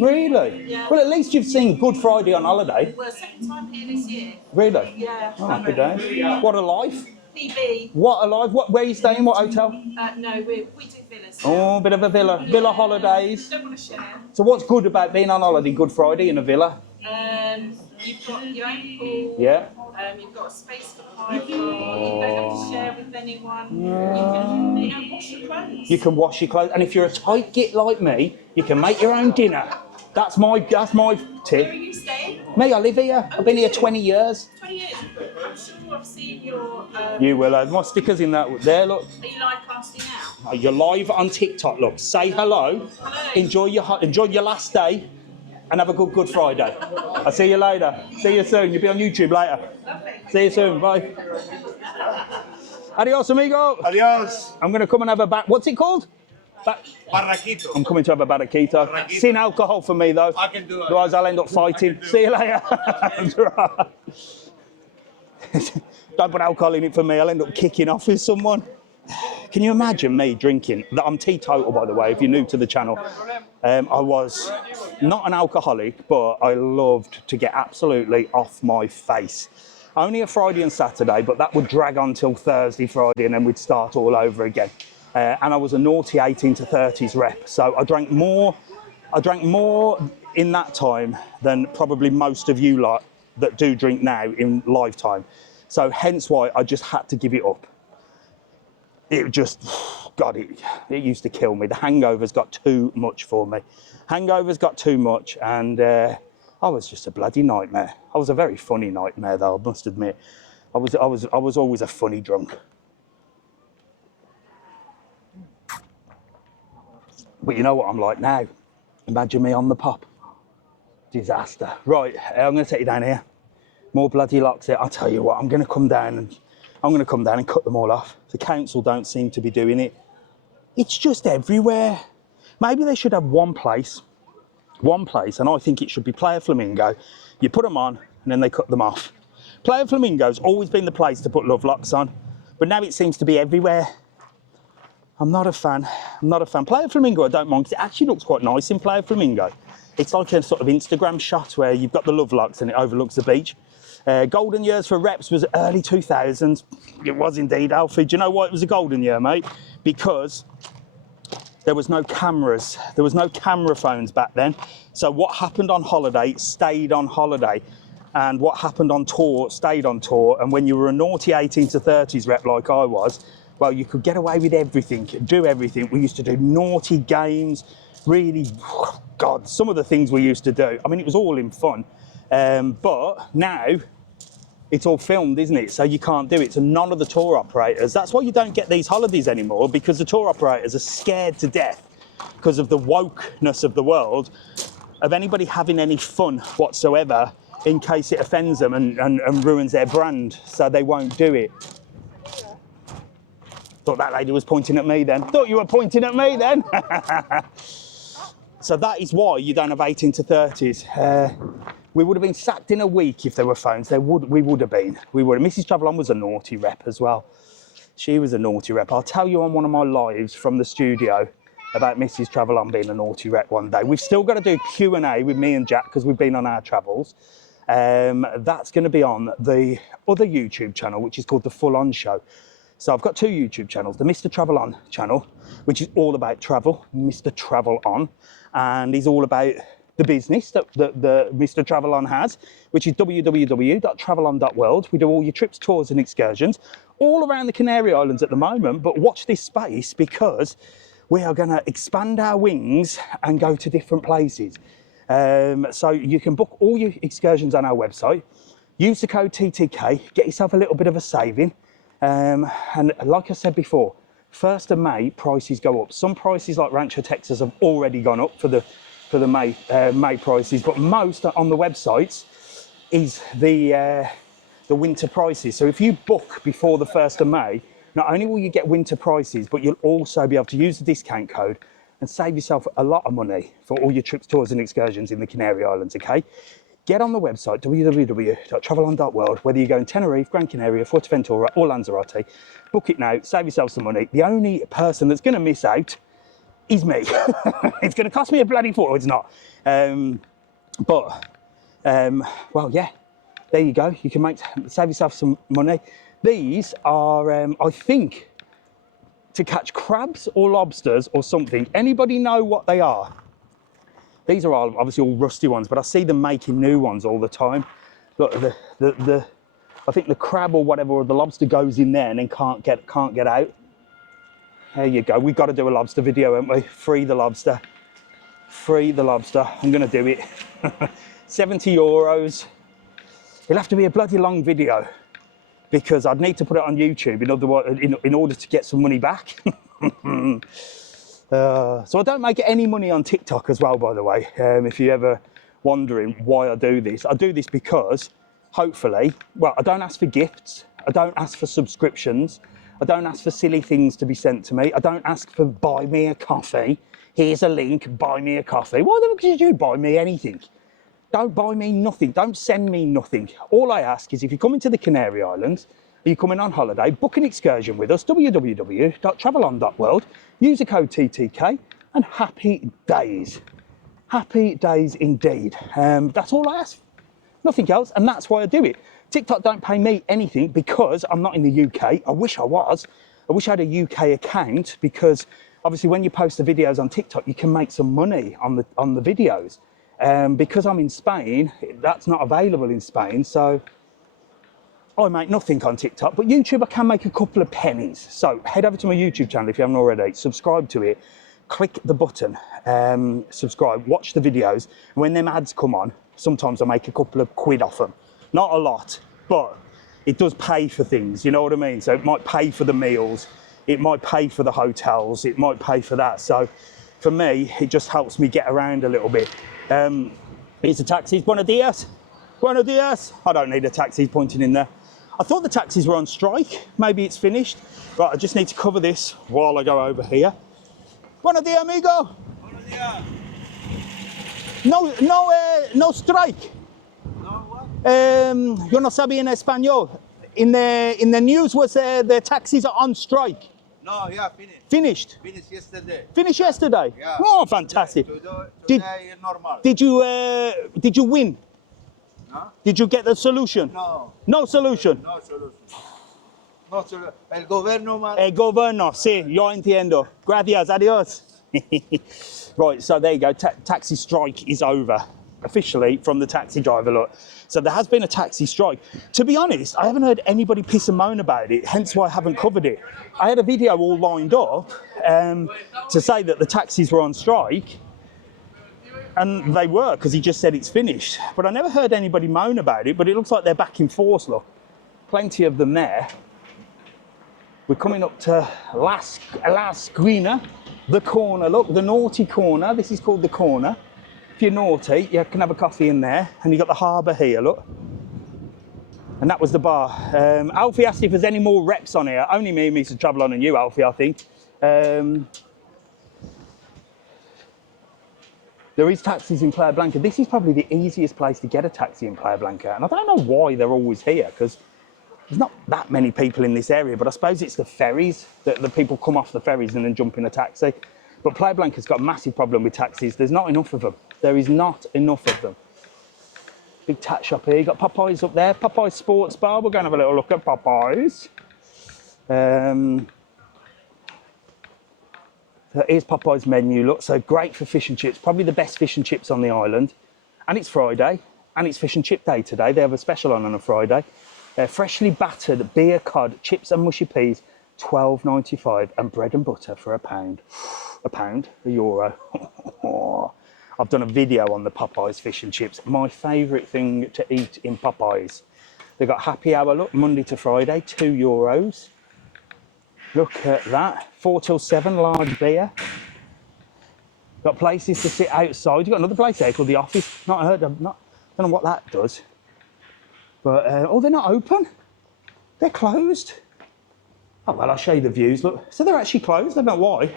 Really? Yeah. Well, at least you've seen Good Friday on holiday. We're second time here this year. Really? Yeah. Oh, happy days. What a life. PB. What a life. Where are you staying? What hotel? No, we do villas. Oh, bit of a villa. Villa holidays. Don't want to share. So what's good about being on holiday Good Friday in a villa? You've got your own pool. Yeah. You've got a space for private. You don't have to share with anyone. You can wash your clothes. You can wash your clothes. And if you're a tight git like me, you can make your own dinner. That's my Where are tip. you staying? Me, I live here. I've been here 20 years. 20 years. I'm sure I've seen your. You will have my stickers in that there, look. Are you live casting now? You're live on TikTok, look. Say hello. Hello. Enjoy your last day. And have a good Friday. I'll see you later. See you soon. You'll be on YouTube later. See you soon. Bye. Adios, amigo. Adios. I'm going to come and have a what's it called? Barraquito. I'm coming to have a barraquito. Sin alcohol for me, though. I can do it. Otherwise, I'll end up fighting. See you later. Don't put alcohol in it for me. I'll end up kicking off with someone. Can you imagine me drinking? I'm teetotal, by the way, if you're new to the channel. I was not an alcoholic, but I loved to get absolutely off my face. Only a Friday and Saturday, but that would drag on till Thursday, Friday, and then we'd start all over again. And I was a naughty 18 to 30s rep, so I drank more in that time than probably most of you lot that do drink now in lifetime. So hence why I just had to give it up. It just, God, it used to kill me. The hangovers got too much for me. Hangovers got too much, and I was just a bloody nightmare. I was a very funny nightmare, though, I must admit. I was always a funny drunk. But you know what I'm like now? Imagine me on the pop. Disaster. Right, I'm going to take you down here. More bloody locks here. I'll tell you what, I'm going to come down and cut them all off. The council don't seem to be doing it. It's just everywhere. Maybe they should have one place, and I think it should be Playa Flamingo. You put them on, and then they cut them off. Playa Flamingo's always been the place to put love locks on, but now it seems to be everywhere. I'm not a fan. Playa Flamingo, I don't mind, because it actually looks quite nice in Playa Flamingo. It's like a sort of Instagram shot where you've got the love locks and it overlooks the beach. Golden years for reps was early 2000s. It was indeed, Alfie. Do you know why it was a golden year, mate? Because there was no cameras. There was no camera phones back then. So what happened on holiday stayed on holiday. And what happened on tour stayed on tour. And when you were a naughty 18 to 30s rep like I was, well, you could get away with everything, do everything. We used to do naughty games, really, God, some of the things we used to do. I mean, it was all in fun. But now, it's all filmed, isn't it? So you can't do it. So none of the tour operators, that's why you don't get these holidays anymore, because the tour operators are scared to death because of the wokeness of the world, of anybody having any fun whatsoever in case it offends them and ruins their brand. So they won't do it. Thought that lady was pointing at me then. Thought you were pointing at me then. So that is why you don't have 18 to 30s. We would have been sacked in a week if there were phones. We would have been. We would. Mrs TravelON was a naughty rep as well. She was a naughty rep. I'll tell you on one of my lives from the studio about Mrs TravelON being a naughty rep one day. We've still got to do Q&A with me and Jack because we've been on our travels. That's going to be on the other YouTube channel, which is called The Full On Show. So I've got two YouTube channels, the Mr TravelON channel, which is all about travel, Mr TravelON, and he's all about the business that the Mr TravelON has, which is www.travelon.world. We do all your trips, tours and excursions all around the Canary Islands at the moment, but watch this space because we are going to expand our wings and go to different places. So you can book all your excursions on our website, use the code TTK, get yourself a little bit of a saving. And like I said before, 1st of May, prices go up. Some prices like Rancho Texas have already gone up for the May prices, but most on the websites is the winter prices. So if you book before the 1st of May, not only will you get winter prices, but you'll also be able to use the discount code and save yourself a lot of money for all your trips, tours and excursions in the Canary Islands, okay? Get on the website, www.travelon.world, whether you go in Tenerife, Gran Canaria, Fuerteventura or Lanzarote, book it now, save yourself some money. The only person that's going to miss out is me. It's going to cost me a bloody fortune. It's not. Well, yeah, there you go. You can save yourself some money. These are, I think, to catch crabs or lobsters or something. Anybody know what they are? These are obviously all rusty ones, but I see them making new ones all the time. Look, I think the crab or whatever, or the lobster goes in there and then can't get out. There you go. We've got to do a lobster video, haven't we? Free the lobster. Free the lobster. I'm going to do it. 70 euros. It'll have to be a bloody long video because I'd need to put it on YouTube in order to get some money back. So I don't make any money on TikTok as well, by the way. If you're ever wondering why I do this because hopefully, well, I don't ask for gifts. I don't ask for subscriptions. I don't ask for silly things to be sent to me. I don't ask for buy me a coffee. Here's a link, buy me a coffee. Why the fuck did you buy me anything? Don't buy me nothing. Don't send me nothing. All I ask is if you're coming to the Canary Islands, or you're coming on holiday, book an excursion with us, www.travelon.world, use the code TTK, and happy days. Happy days indeed. That's all I ask. Nothing else, and that's why I do it. TikTok don't pay me anything because I'm not in the UK. I wish I was. I wish I had a UK account because obviously when you post the videos on TikTok, you can make some money on the videos. Because I'm in Spain, that's not available in Spain, so I make nothing on TikTok, but YouTube I can make a couple of pennies. So head over to my YouTube channel if you haven't already, subscribe to it, click the button, subscribe, watch the videos. When them ads come on, sometimes I make a couple of quid off them. Not a lot, but it does pay for things, you know what I mean? So it might pay for the meals, it might pay for the hotels, it might pay for that. So for me, it just helps me get around a little bit. Here's the taxis. Buenos dias. Buenos dias. I don't need a taxi, he's pointing in there. I thought the taxis were on strike. Maybe it's finished. Right, I just need to cover this while I go over here. Buenos dias, amigo. Buenos dias. No strike. No what? Yo no sabía en español. In the news was the taxis are on strike. No, yeah, finished. Finished? Finished yesterday. Finished yesterday? Yeah. Oh, fantastic. Today is normal. Did you win? No? Did you get the solution? No. No solution? No solution. No solution. El gobierno... El gobierno, sí, yo entiendo. Gracias, adiós. Right, so there you go, taxi strike is over. officially from the taxi driver lot. So there has been a taxi strike. To be honest, I haven't heard anybody piss and moan about it, hence why I haven't covered it. I had a video all lined up to say that the taxis were on strike, and they were, because he just said it's finished. But I never heard anybody moan about it, but it looks like they're back in force, look. Plenty of them there. We're coming up to La Squina, the corner, look, the naughty corner. This is called the corner. If you're naughty, you can have a coffee in there. And you've got the harbour here, look. And that was the bar. Alfie asked if there's any more reps on here. Only me, Mr TravelON, and you, Alfie, I think. There is taxis in Playa Blanca. This is probably the easiest place to get a taxi in Playa Blanca. And I don't know why they're always here, because there's not that many people in this area, but I suppose it's the ferries, that the people come off the ferries and then jump in a taxi. But Playa Blanca's got a massive problem with taxis. There's not enough of them. There is not enough of them. Big tat shop here. You've got Popeyes up there. Popeyes Sports Bar. We're going to have a little look at Popeyes. So here's Popeyes menu. Look, so great for fish and chips. Probably the best fish and chips on the island. And it's Friday. And it's fish and chip day today. They have a special on a Friday. Freshly battered beer cod, chips and mushy peas, £12.95, and bread and butter for £1. €1. I've done a video on the Popeyes fish and chips. My favourite thing to eat in Popeyes. They've got happy hour, look, Monday to Friday, €2. Look at that, 4 till 7, large beer. Got places to sit outside. You've got another place there called The Office. Not heard of, don't know what that does. But, oh, they're not open. They're closed. Oh, well, I'll show you the views, look. So they're actually closed, I don't know why.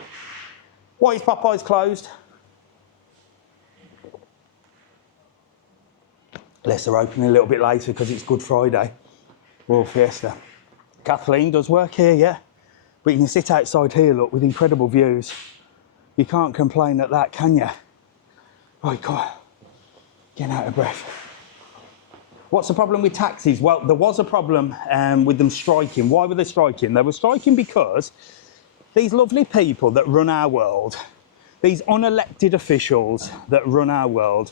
Why is Popeyes closed? Unless they're opening a little bit later because it's Good Friday. Royal Fiesta. Kathleen does work here, yeah. But you can sit outside here, look, with incredible views. You can't complain at that, can you? Right, come on. Getting out of breath. What's the problem with taxis? Well, there was a problem with them striking. Why were they striking? They were striking because these lovely people that run our world, these unelected officials that run our world,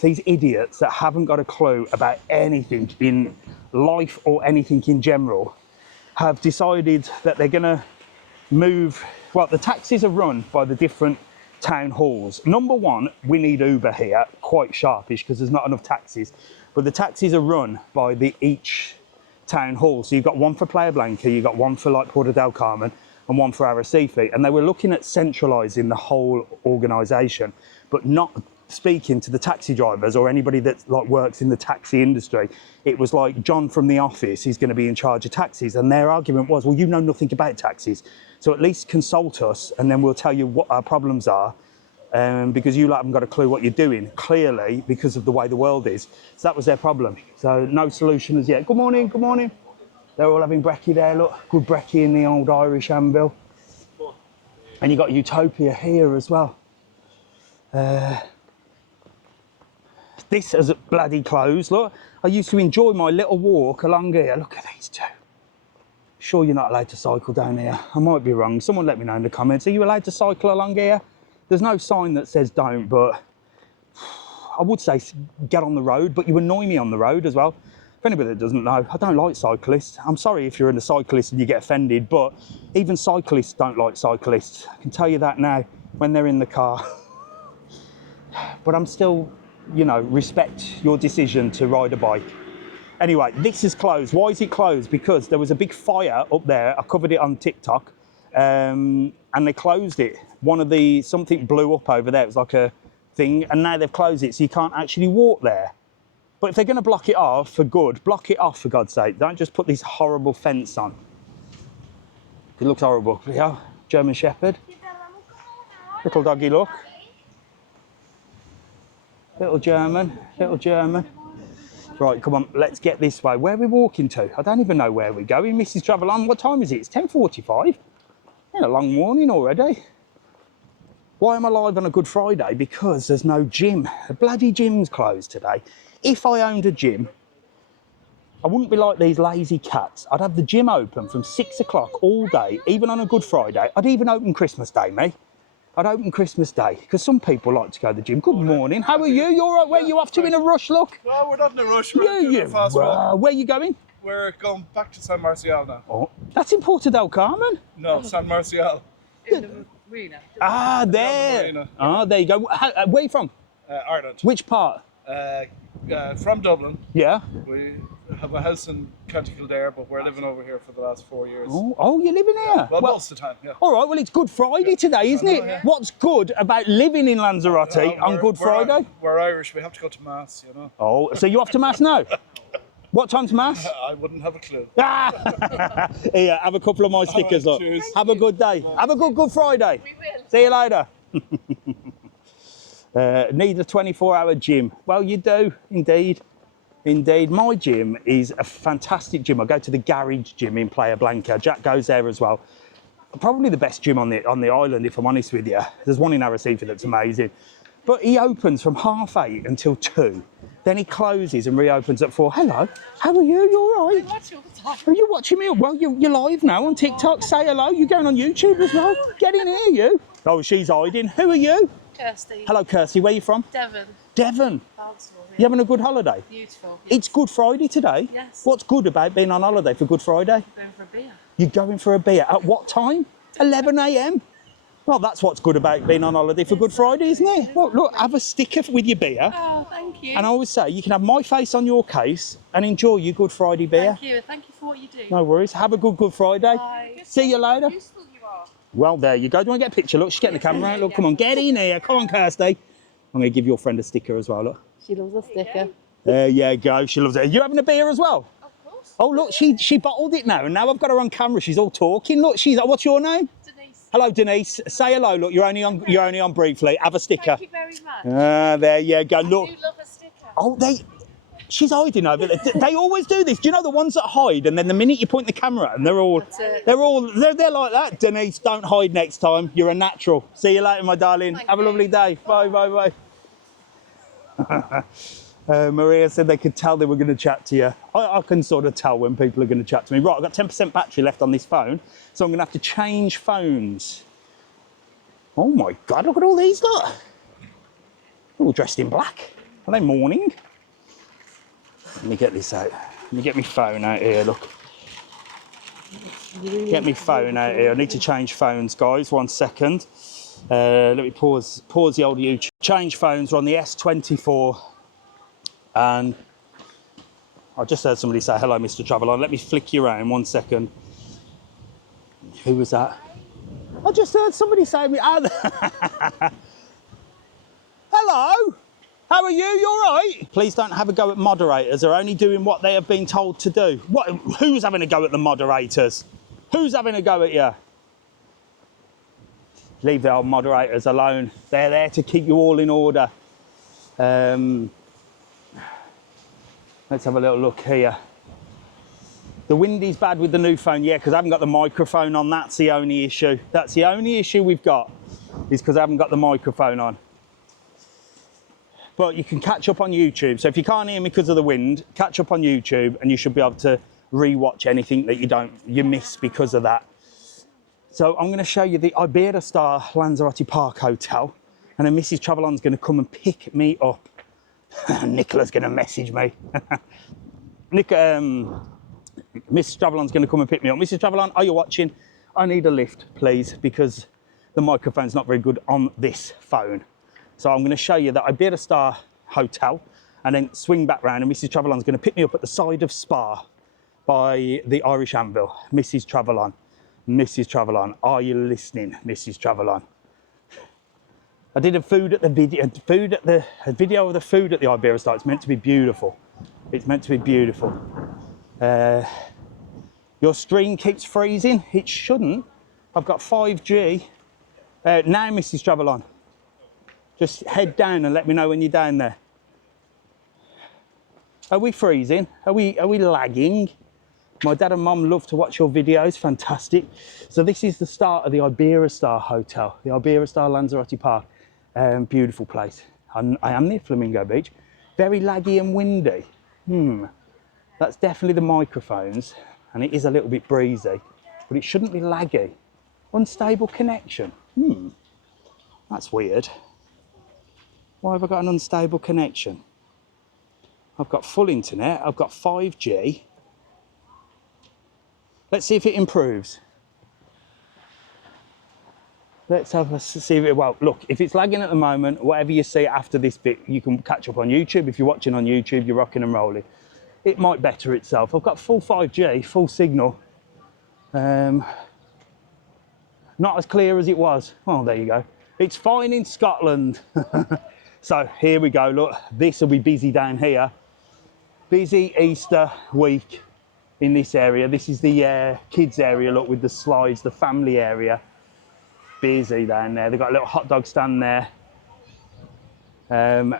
these idiots that haven't got a clue about anything in life or anything in general, have decided that they're going to move. Well, the taxis are run by the different town halls. Number one, we need Uber here, quite sharpish, because there's not enough taxis. But the taxis are run by each town hall. So you've got one for Playa Blanca, you've got one for like Porto del Carmen, and one for Arrecife. And they were looking at centralising the whole organisation, but not speaking to the taxi drivers or anybody that like works in the taxi industry. It was like John from The Office, he's going to be in charge of taxis. And their argument was, well, you know nothing about taxis. So at least consult us and then we'll tell you what our problems are. Because you haven't got a clue what you're doing, clearly, because of the way the world is. So that was their problem. So no solution as yet. Good morning, good morning. They're all having brekkie there, look. Good brekkie in the old Irish anvil. And you've got Utopia here as well. This is bloody closed, look. I used to enjoy my little walk along here. Look at these two. Sure you're not allowed to cycle down here? I might be wrong. Someone let me know in the comments. Are you allowed to cycle along here? There's no sign that says don't, but I would say get on the road, but you annoy me on the road as well. For anybody that doesn't know, I don't like cyclists. I'm sorry if you're in a cyclist and you get offended, but even cyclists don't like cyclists. I can tell you that now when they're in the car. But I'm still, you know, respect your decision to ride a bike. Anyway, this is closed. Why is it closed? Because there was a big fire up there. I covered it on TikTok, and they closed it. Something blew up over there. It was like a thing, and now they've closed it, so you can't actually walk there. But if they're going to block it off for good, block it off for God's sake. Don't just put this horrible fence on. It looks horrible. Yeah, German Shepherd. Little doggy, look. Little German, little German. Right, come on, let's get this way. Where are we walking to? I don't even know where we're going. Mrs TravelON, what time is it? It's 10:45. Been a long morning already. Why am I live on a Good Friday? Because there's no gym. The bloody gym's closed today. If I owned a gym, I wouldn't be like these lazy cats. I'd have the gym open from 6 o'clock all day, even on a Good Friday. I'd even open Christmas Day, me. I'd open Christmas Day because some people like to go to the gym. Good morning. How are you? You all right? Where are you off to in a rush, look? No, we're not in a rush. We're doing a fast walk. Where are you going? We're going back to San Marcial now. Oh, that's in Porto del Carmen. No, San Marcial. In the marina. Ah, there. Marina. Ah, there you go. Where are you from? Ireland. Which part? From Dublin. Yeah. We have a house in County Kildare, but we're living over here for the last 4 years. Oh, you're living here? Well, most of the time, yeah. All right, well, it's Good Friday today, isn't it? Yeah. What's good about living in Lanzarote on Good Friday? We're Irish, we have to go to Mass, you know. Oh, so you off to Mass now? What time's Mass? I wouldn't have a clue. Ah! Here, have a couple of my stickers, look. cheers. Have a good day. Have a good Friday. We will. See you later. Need a 24-hour gym. Well, you do, indeed. Indeed. My gym is a fantastic gym. I go to the garage gym in Playa Blanca. Jack goes there as well. Probably the best gym on the island, if I'm honest with you. There's one in Arrecife that's amazing. But he opens from 8:30 until 2. Then he closes and reopens at 4. Hello, how are you? You all right? I watch all the time. Are you watching me? Well, you're live now on TikTok. Say hello. You're going on YouTube as well. Get in here, you. Oh, she's hiding. Who are you? Kirsty. Hello, Kirsty. Where are you from? Devon. Devon. Barnstable, yeah. You having a good holiday? Beautiful. It's Good Friday today. Yes. What's good about being on holiday for Good Friday? Going for a beer. You're going for a beer. At what time? 11 a.m. Well, that's what's good about being on holiday for Good Friday, isn't it? Well, look, have a sticker with your beer. Oh, thank you. And I always say, you can have my face on your case and enjoy your Good Friday beer. Thank you. Thank you for what you do. No worries. Have a good Friday. Bye. See you later. Useful you are. Well, there you go. Do you want to get a picture? Look, she's getting the camera out. Look, come on, get in here. Come on, Kirsty. I'm going to give your friend a sticker as well, look. She loves a sticker. There you go. She loves it. Are you having a beer as well? Of course. Oh, look, she bottled it now, and now I've got her on camera. She's all talking. Look, what's your name? Denise. Hello, Denise. Say hello. Look, you're only on briefly. Have a sticker. Thank you very much. Ah, there you go. Look. I do love a sticker. Oh, she's hiding over there. They always do this. Do you know the ones that hide, and then the minute you point the camera, and they're like that. Denise, don't hide next time. You're a natural. See you later, my darling. Have a lovely day. Bye, bye, bye. Maria said they could tell they were going to chat to you. I can sort of tell when people are going to chat to me. Right, I've got 10% battery left on this phone, so I'm going to have to change phones. Oh my God, look at all these, look. All dressed in black. Are they mourning? Let me get this out. Let me get my phone out here, look. Get my phone out here. I need to change phones, guys. 1 second. Let me pause the old YouTube. Change phones. We're on the S24. And I just heard somebody say, hello, Mr TravelON. Let me flick you around 1 second. Who was that? I just heard somebody say me. Hello. How are you? You all right? Please don't have a go at moderators. They're only doing what they have been told to do. Who's having a go at the moderators? Who's having a go at you? Leave the old moderators alone. They're there to keep you all in order. Let's have a little look here. The wind is bad with the new phone, yeah, because I haven't got the microphone on. That's the only issue. That's the only issue we've got, is because I haven't got the microphone on. But you can catch up on YouTube. So if you can't hear me because of the wind, catch up on YouTube and you should be able to re-watch anything that you miss because of that. So I'm going to show you the Iberostar Lanzarote Park Hotel, and then Mrs TravelOn's going to come and pick me up. Nicola's going to message me. Mrs TravelOn's going to come and pick me up. Mrs TravelOn, are you watching? I need a lift, please, because the microphone's not very good on this phone. So I'm going to show you the Iberostar Hotel and then swing back round, and Mrs TravelOn's going to pick me up at the side of Spa by the Irish Anvil. Mrs TravelOn, Mrs TravelOn, are you listening, Mrs TravelOn? I did a video of the food at the Iberostar. It's meant to be beautiful. It's meant to be beautiful. Your stream keeps freezing. It shouldn't. I've got 5G. Now, Mrs TravelOn, just head down and let me know when you're down there. Are we freezing? Are we lagging? My dad and mum love to watch your videos. Fantastic. So this is the start of the Iberostar Hotel, the Iberostar Lanzarote Park. Beautiful place. I am near Flamingo Beach. Very laggy and windy. That's definitely the microphones, and it is a little bit breezy, but it shouldn't be laggy. Unstable connection. That's weird. Why have I got an unstable connection? I've got full internet, I've got 5G. Let's see if it improves. Let's see if it, well, look, if it's lagging at the moment, whatever you see after this bit, you can catch up on YouTube. If you're watching on YouTube, you're rocking and rolling. It might better itself. I've got full 5G, full signal. Not as clear as it was. Oh, there you go. It's fine in Scotland. So here we go, look, this will be busy down here. Busy Easter week in this area. This is the kids area, look, with the slides, the family area. Busy down there. They've got a little hot dog stand there. And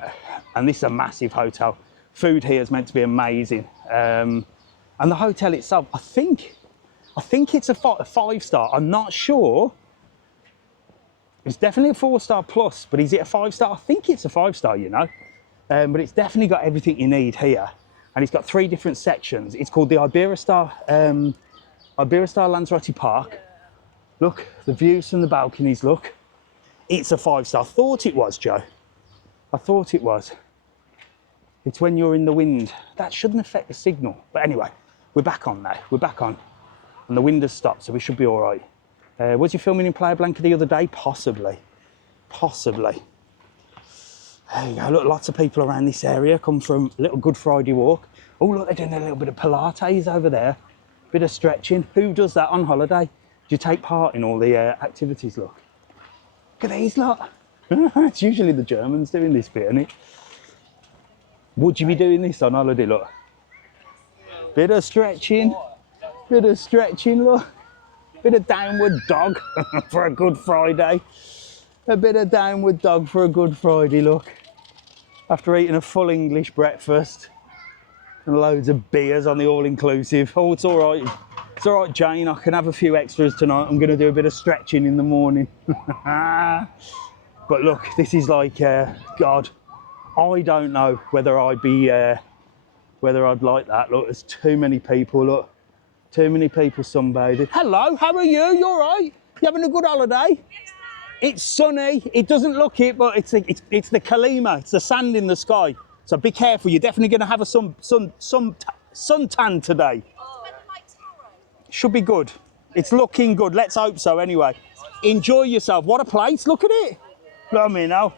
this is a massive hotel. Food here is meant to be amazing. And the hotel itself, I think it's a 5-star. I'm not sure. It's definitely a 4-star plus, but is it a 5-star? I think it's a 5-star, you know. But it's definitely got everything you need here. And it's got 3 different sections. It's called the Iberostar Lanzarote Park. Look, the views from the balconies, look. It's a 5-star. I thought it was, Joe. I thought it was. It's when you're in the wind. That shouldn't affect the signal. But anyway, we're back on now. We're back on. And the wind has stopped, so we should be all right. Was you filming in Playa Blanca the other day? Possibly. Possibly. There you go. Look, lots of people around this area come from a little Good Friday walk. Oh, look, they're doing a little bit of Pilates over there. Bit of stretching. Who does that on holiday? Do you take part in all the activities, look? Look at these lot. It's usually the Germans doing this bit, isn't it? Would you be doing this on holiday, look? Bit of stretching. Bit of stretching, look. Bit of downward dog for a Good Friday. A bit of downward dog for a Good Friday, look. After eating a full English breakfast and loads of beers on the all-inclusive. Oh, it's all right. It's all right, Jane, I can have a few extras tonight. I'm going to do a bit of stretching in the morning. But look, this is like, God, I don't know whether I'd be, whether I'd like that. Look, there's too many people, look. Too many people sunbathing. Hello, how are you? You all right? You having a good holiday? It's sunny. It doesn't look it, but it's the Kalima. It's the sand in the sky. So be careful. You're definitely going to have a suntan today. Should be good. It's looking good. Let's hope so anyway. Enjoy yourself. What a place. Look at it. Blimey now.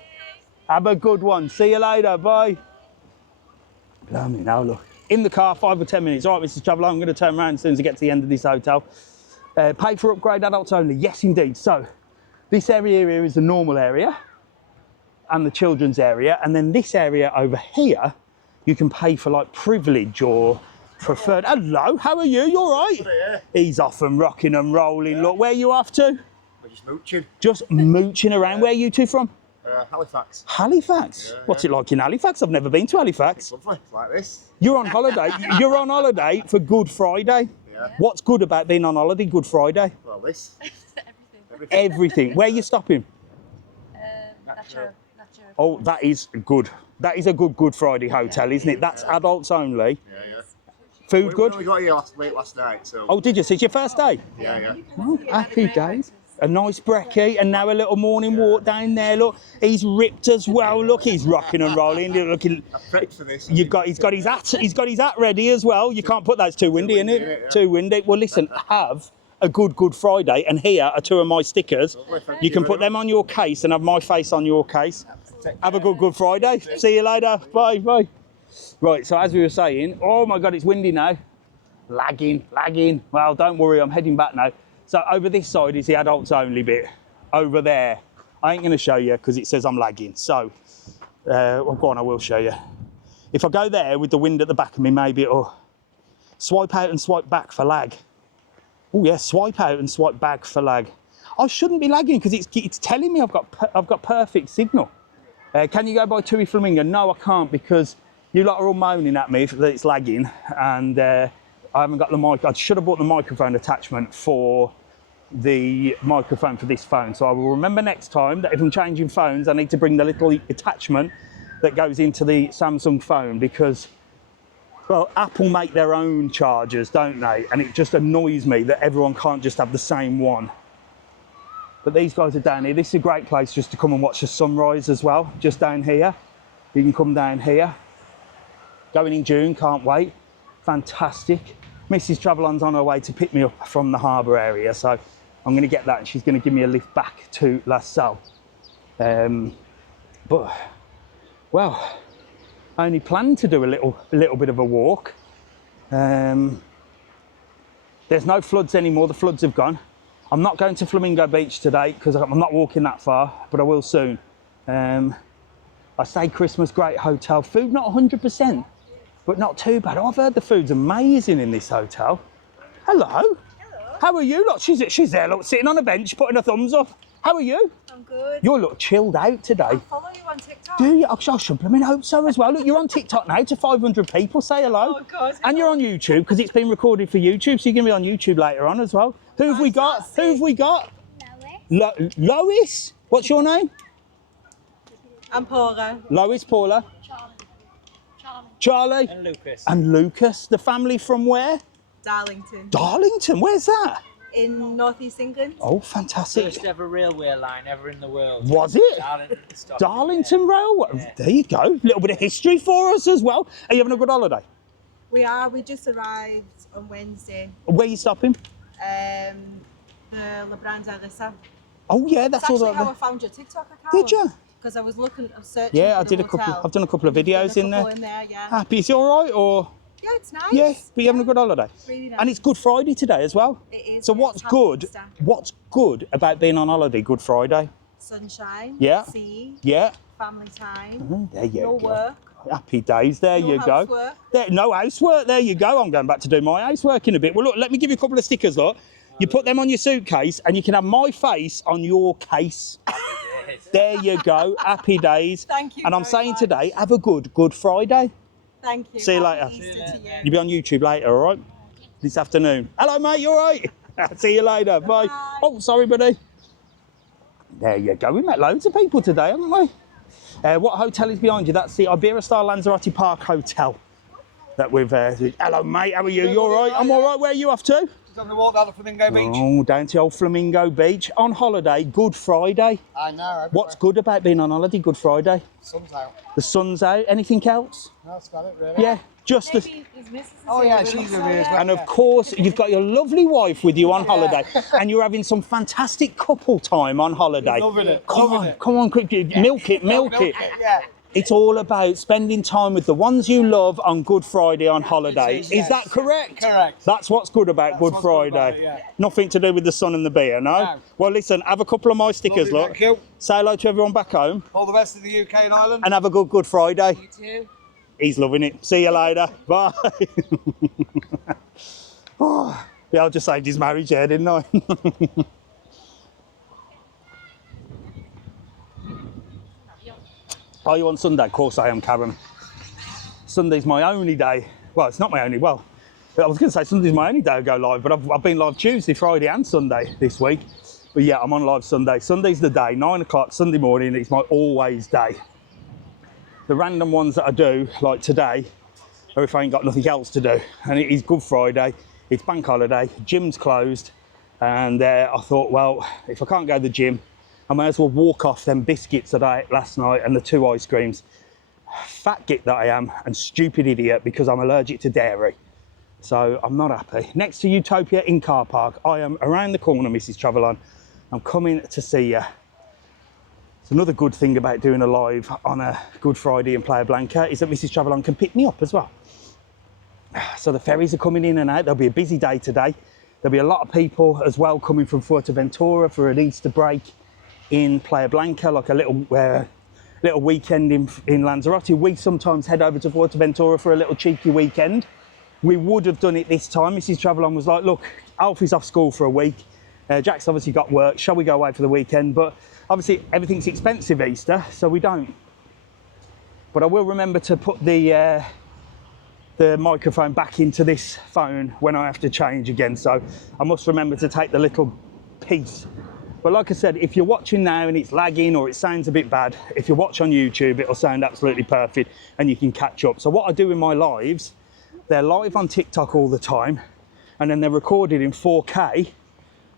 Have a good one. See you later. Bye. Blimey now, look. In the car, 5 or 10 minutes. All right, Mr TravelON, I'm going to turn around as soon as I get to the end of this hotel. Pay for upgrade, adults only. Yes, indeed. So this area here is the normal area and the children's area. And then this area over here, you can pay for like privilege or preferred. Hello, how are you? You all right? Yeah. He's off and rocking and rolling. Yeah. Look, where are you off to? We're just mooching. Just mooching around. Yeah. Where are you two from? Halifax. Halifax? Yeah, what's it like in Halifax? I've never been to Halifax. It's lovely. It's like this. You're on holiday. You're on holiday for Good Friday. Yeah. What's good about being on holiday Good Friday? Well, this. Everything. Where are you stopping? Nacho. Oh, that is good. That is a good Friday hotel, isn't it? That's adults only. Yeah. Food good? We got here late last night, so. Oh, did you? So it's your first day? Yeah. Oh, happy days. A nice brekkie, and now a little morning walk down there. Look, he's ripped as well. Look, he's rocking and rolling. Looking. I prepped for this. He's got his hat. He's got his hat ready as well. You can't put that. It's too windy, isn't it? Yeah. Too windy. Well, listen. Have a good Friday, and here are 2 of my stickers. You can put them on your case and have my face on your case. Have a good Friday. See you later. Bye. Right. So as we were saying, oh my God, it's windy now. Lagging. Well, don't worry. I'm heading back now. So over this side is the adults only bit. Over there, I ain't going to show you because it says I'm lagging. So, well, go on, I will show you. If I go there with the wind at the back of me, maybe it'll swipe out and swipe back for lag. Oh yeah, swipe out and swipe back for lag. I shouldn't be lagging because it's telling me I've got perfect signal. Can you go by Tui Flamingo? No, I can't because you lot are all moaning at me that it's lagging, and I haven't got the mic. I should have bought the microphone attachment for the microphone for this phone. So I will remember next time that if I'm changing phones, I need to bring the little attachment that goes into the Samsung phone because, well, Apple make their own chargers, don't they? And it just annoys me that everyone can't just have the same one. But these guys are down here. This is a great place just to come and watch the sunrise as well, just down here. You can come down here. Going in June, can't wait. Fantastic. Mrs TravelOn's on her way to pick me up from the harbour area, so I'm going to get that and she's going to give me a lift back to La Salle. But, well, I only planned to do a little bit of a walk. There's no floods anymore, the floods have gone. I'm not going to Flamingo Beach today because I'm not walking that far, but I will soon. I stayed Christmas, great hotel. Food not 100%, but not too bad. I've heard the food's amazing in this hotel. Hello. Hello. How are you? Look, she's there, look, sitting on a bench, putting her thumbs up. How are you? I'm good. You look chilled out today. I follow you on TikTok. Do you? I should blooming hope so as well. Look, you're on TikTok now to 500 people. Say hello. Oh, God. And you're on YouTube because it's been recorded for YouTube, so you're going to be on YouTube later on as well. Who have we got? Who have we got? Lois. Lois? What's your name? I'm Paula. Lois, Paula. Charlie. And Lucas. And Lucas. The family from where? Darlington. Darlington. Where's that? In northeast England. Oh, fantastic. First ever railway line ever in the world. Was it? Darlington stopped. Darlington Railway. Yeah. There you go. A little bit of history for us as well. Are you having a good holiday? We are. We just arrived on Wednesday. Where are you stopping? La Branda Lissa. Oh yeah, that's That's all actually right. how I found your TikTok account. Did you? Because I was searching. Yeah, for I the did a couple. hotel. I've done a couple of You've done videos a in couple there. in there, yeah. Happy? Is it all right or? Yeah, it's nice. Yeah, but you're having a good holiday. Really nice. And it's Good Friday today as well. It is. So yeah, what's it's Happy good? Easter. What's good about being on holiday? Good Friday. Sunshine. Yeah. Sea. Yeah. Family time. There you No go. work. Happy days. There No you go. housework. There, no housework. There you go. I'm going back to do my housework in a bit. Well, look, let me give you a couple of stickers. Look, you put them on your suitcase, and you can have my face on your case. There you go. Happy days. Thank you And I'm very saying much. today, have a Good Friday. Thank you. See you Happy later. Easter to you. You'll be on YouTube later, all right? This afternoon. Hello, mate. You all right? See you later. Bye. Bye. Oh, sorry, buddy. There you go. We met loads of people today, haven't we? What hotel is behind you? That's the Iberostar Lanzarote Park Hotel. That we've. Hello, mate. How are you? You all right? I'm all right. Where are you off to? Just having a walk down the Flamingo Beach. Oh, down to old Flamingo Beach on holiday. Good Friday. I know. What's good about being on holiday? Good Friday. Sun's out. The sun's out. Anything else? No, that's about it, really. Yeah, just the. Maybe his missus is Oh, here yeah, with she's us, with so me as yeah. well. And of course, you've got your lovely wife with you on holiday, and you're having some fantastic couple time on holiday. Loving it. Come loving on, it. come on, quick, milk it, milk it. Yeah. It's all about spending time with the ones you love on Good Friday on holiday. is, Is that correct? Correct. That's what's good about Good what's good about Friday. it, yeah. Nothing to do with the sun and the beer, no? No. Well, listen, have a couple of my stickers, Lovely, look. thank you. Say hello to everyone back home, All the best of the UK and Ireland. and have a Good Friday. You too. He's loving it. See you later. Bye. Oh, yeah, I just saved his marriage here, didn't I? Are you on Sunday? Of course I am, Karen. Sunday's my only day. Well, it's not my only, well, I was going to say Sunday's my only day I go live, but I've been live Tuesday, Friday and Sunday this week. But yeah, I'm on live Sunday. Sunday's the day, 9 o'clock, Sunday morning, it's my always day. The random ones that I do, like today, are if I ain't got nothing else to do. And it is Good Friday, it's bank holiday, gym's closed, and I thought, well, if I can't go to the gym, I may as well walk off them biscuits that I ate last night and the 2 ice creams. Fat git that I am, and stupid idiot because I'm allergic to dairy. So I'm not happy. Next to Utopia in car park, I am around the corner, Mrs TravelOn. I'm coming to see you. It's another good thing about doing a live on a Good Friday in Playa Blanca is that Mrs TravelOn can pick me up as well. So the ferries are coming in and out. There'll be a busy day today. There'll be a lot of people as well coming from Fuerteventura for an Easter break in Playa Blanca, like a little weekend in Lanzarote. We sometimes head over to Fuerteventura for a little cheeky weekend. We would have done it this time. Mrs TravelOn was like, look, Alfie's off school for a week. Jack's obviously got work. Shall we go away for the weekend? But obviously everything's expensive Easter, so we don't. But I will remember to put the microphone back into this phone when I have to change again. So I must remember to take the little piece. But like I said, if you're watching now and it's lagging or it sounds a bit bad, if you watch on YouTube, it'll sound absolutely perfect and you can catch up. So what I do in my lives, they're live on TikTok all the time, and then they're recorded in 4K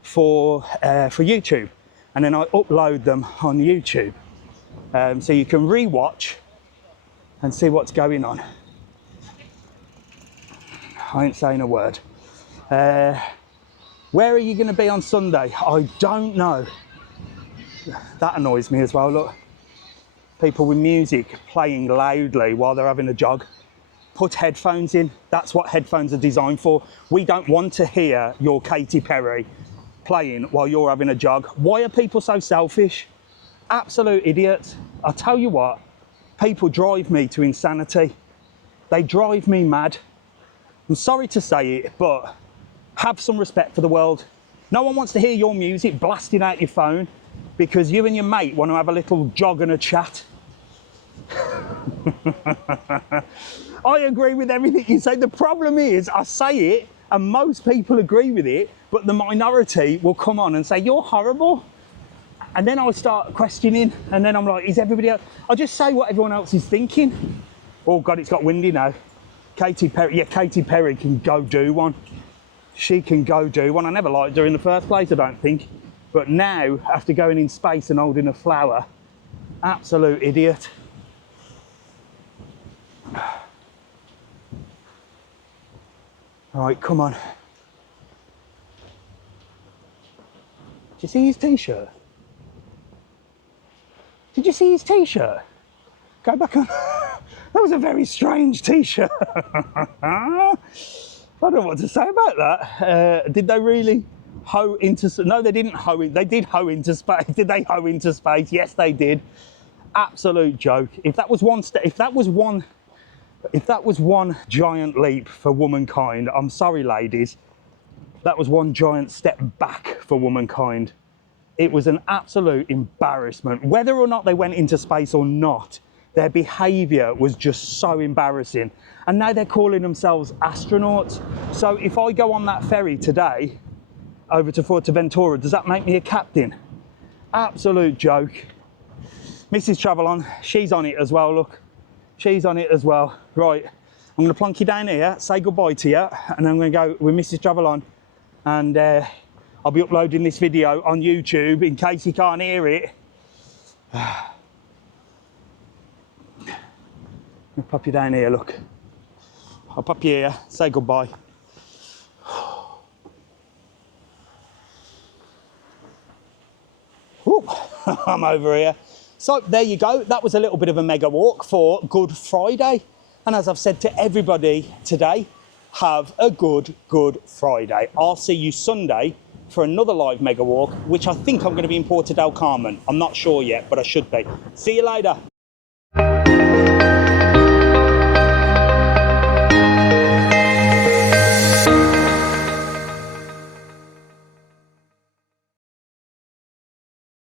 for YouTube. and then I upload them on YouTube. So you can re-watch and see what's going on. I ain't saying a word. Where are you going to be on Sunday? I don't know. That annoys me as well, look. People with music playing loudly while they're having a jog. Put headphones in. That's what headphones are designed for. We don't want to hear your Katy Perry playing while you're having a jog. Why are people so selfish? Absolute idiots. I tell you what, people drive me to insanity. They drive me mad. I'm sorry to say it, but have some respect for the world. No one wants to hear your music blasting out your phone because you and your mate want to have a little jog and a chat. I agree with everything you say. The problem is, I say it and most people agree with it, but the minority will come on and say, you're horrible. And then I start questioning, and then I'm like, is everybody else? I'll just say what everyone else is thinking. Oh God, it's got windy now. Katy Perry, yeah, Katy Perry can go do one. She can go do one. I never liked her in the first place, I don't think. But now, after going in space and holding a flower, absolute idiot. All right, come on. Did you see his t-shirt? Did you see his t-shirt? Go back on. That was a very strange t-shirt. I don't know what to say about that. Did they really hoe into? No, they didn't hoe. They did hoe into space. Did they hoe into space? Yes, they did. Absolute joke. If that was one step, if that was one giant leap for womankind, I'm sorry, ladies. That was one giant step back for womankind. It was an absolute embarrassment. Whether or not they went into space or not, their behaviour was just so embarrassing. And now they're calling themselves astronauts. So if I go on that ferry today over to Fuerteventura, does that make me a captain? Absolute joke. Mrs TravelON, she's on it as well, look. She's on it as well. Right, I'm gonna plonk you down here, say goodbye to you, and I'm gonna go with Mrs TravelON, and I'll be uploading this video on YouTube in case you can't hear it. I'll pop you down here, look. I'll pop you here, say goodbye. Ooh, I'm over here. So there you go. That was a little bit of a mega walk for Good Friday. And as I've said to everybody today, have a good Friday. I'll see you Sunday for another live mega walk, which I think I'm going to be in Porto del Carmen. I'm not sure yet, but I should be. See you later.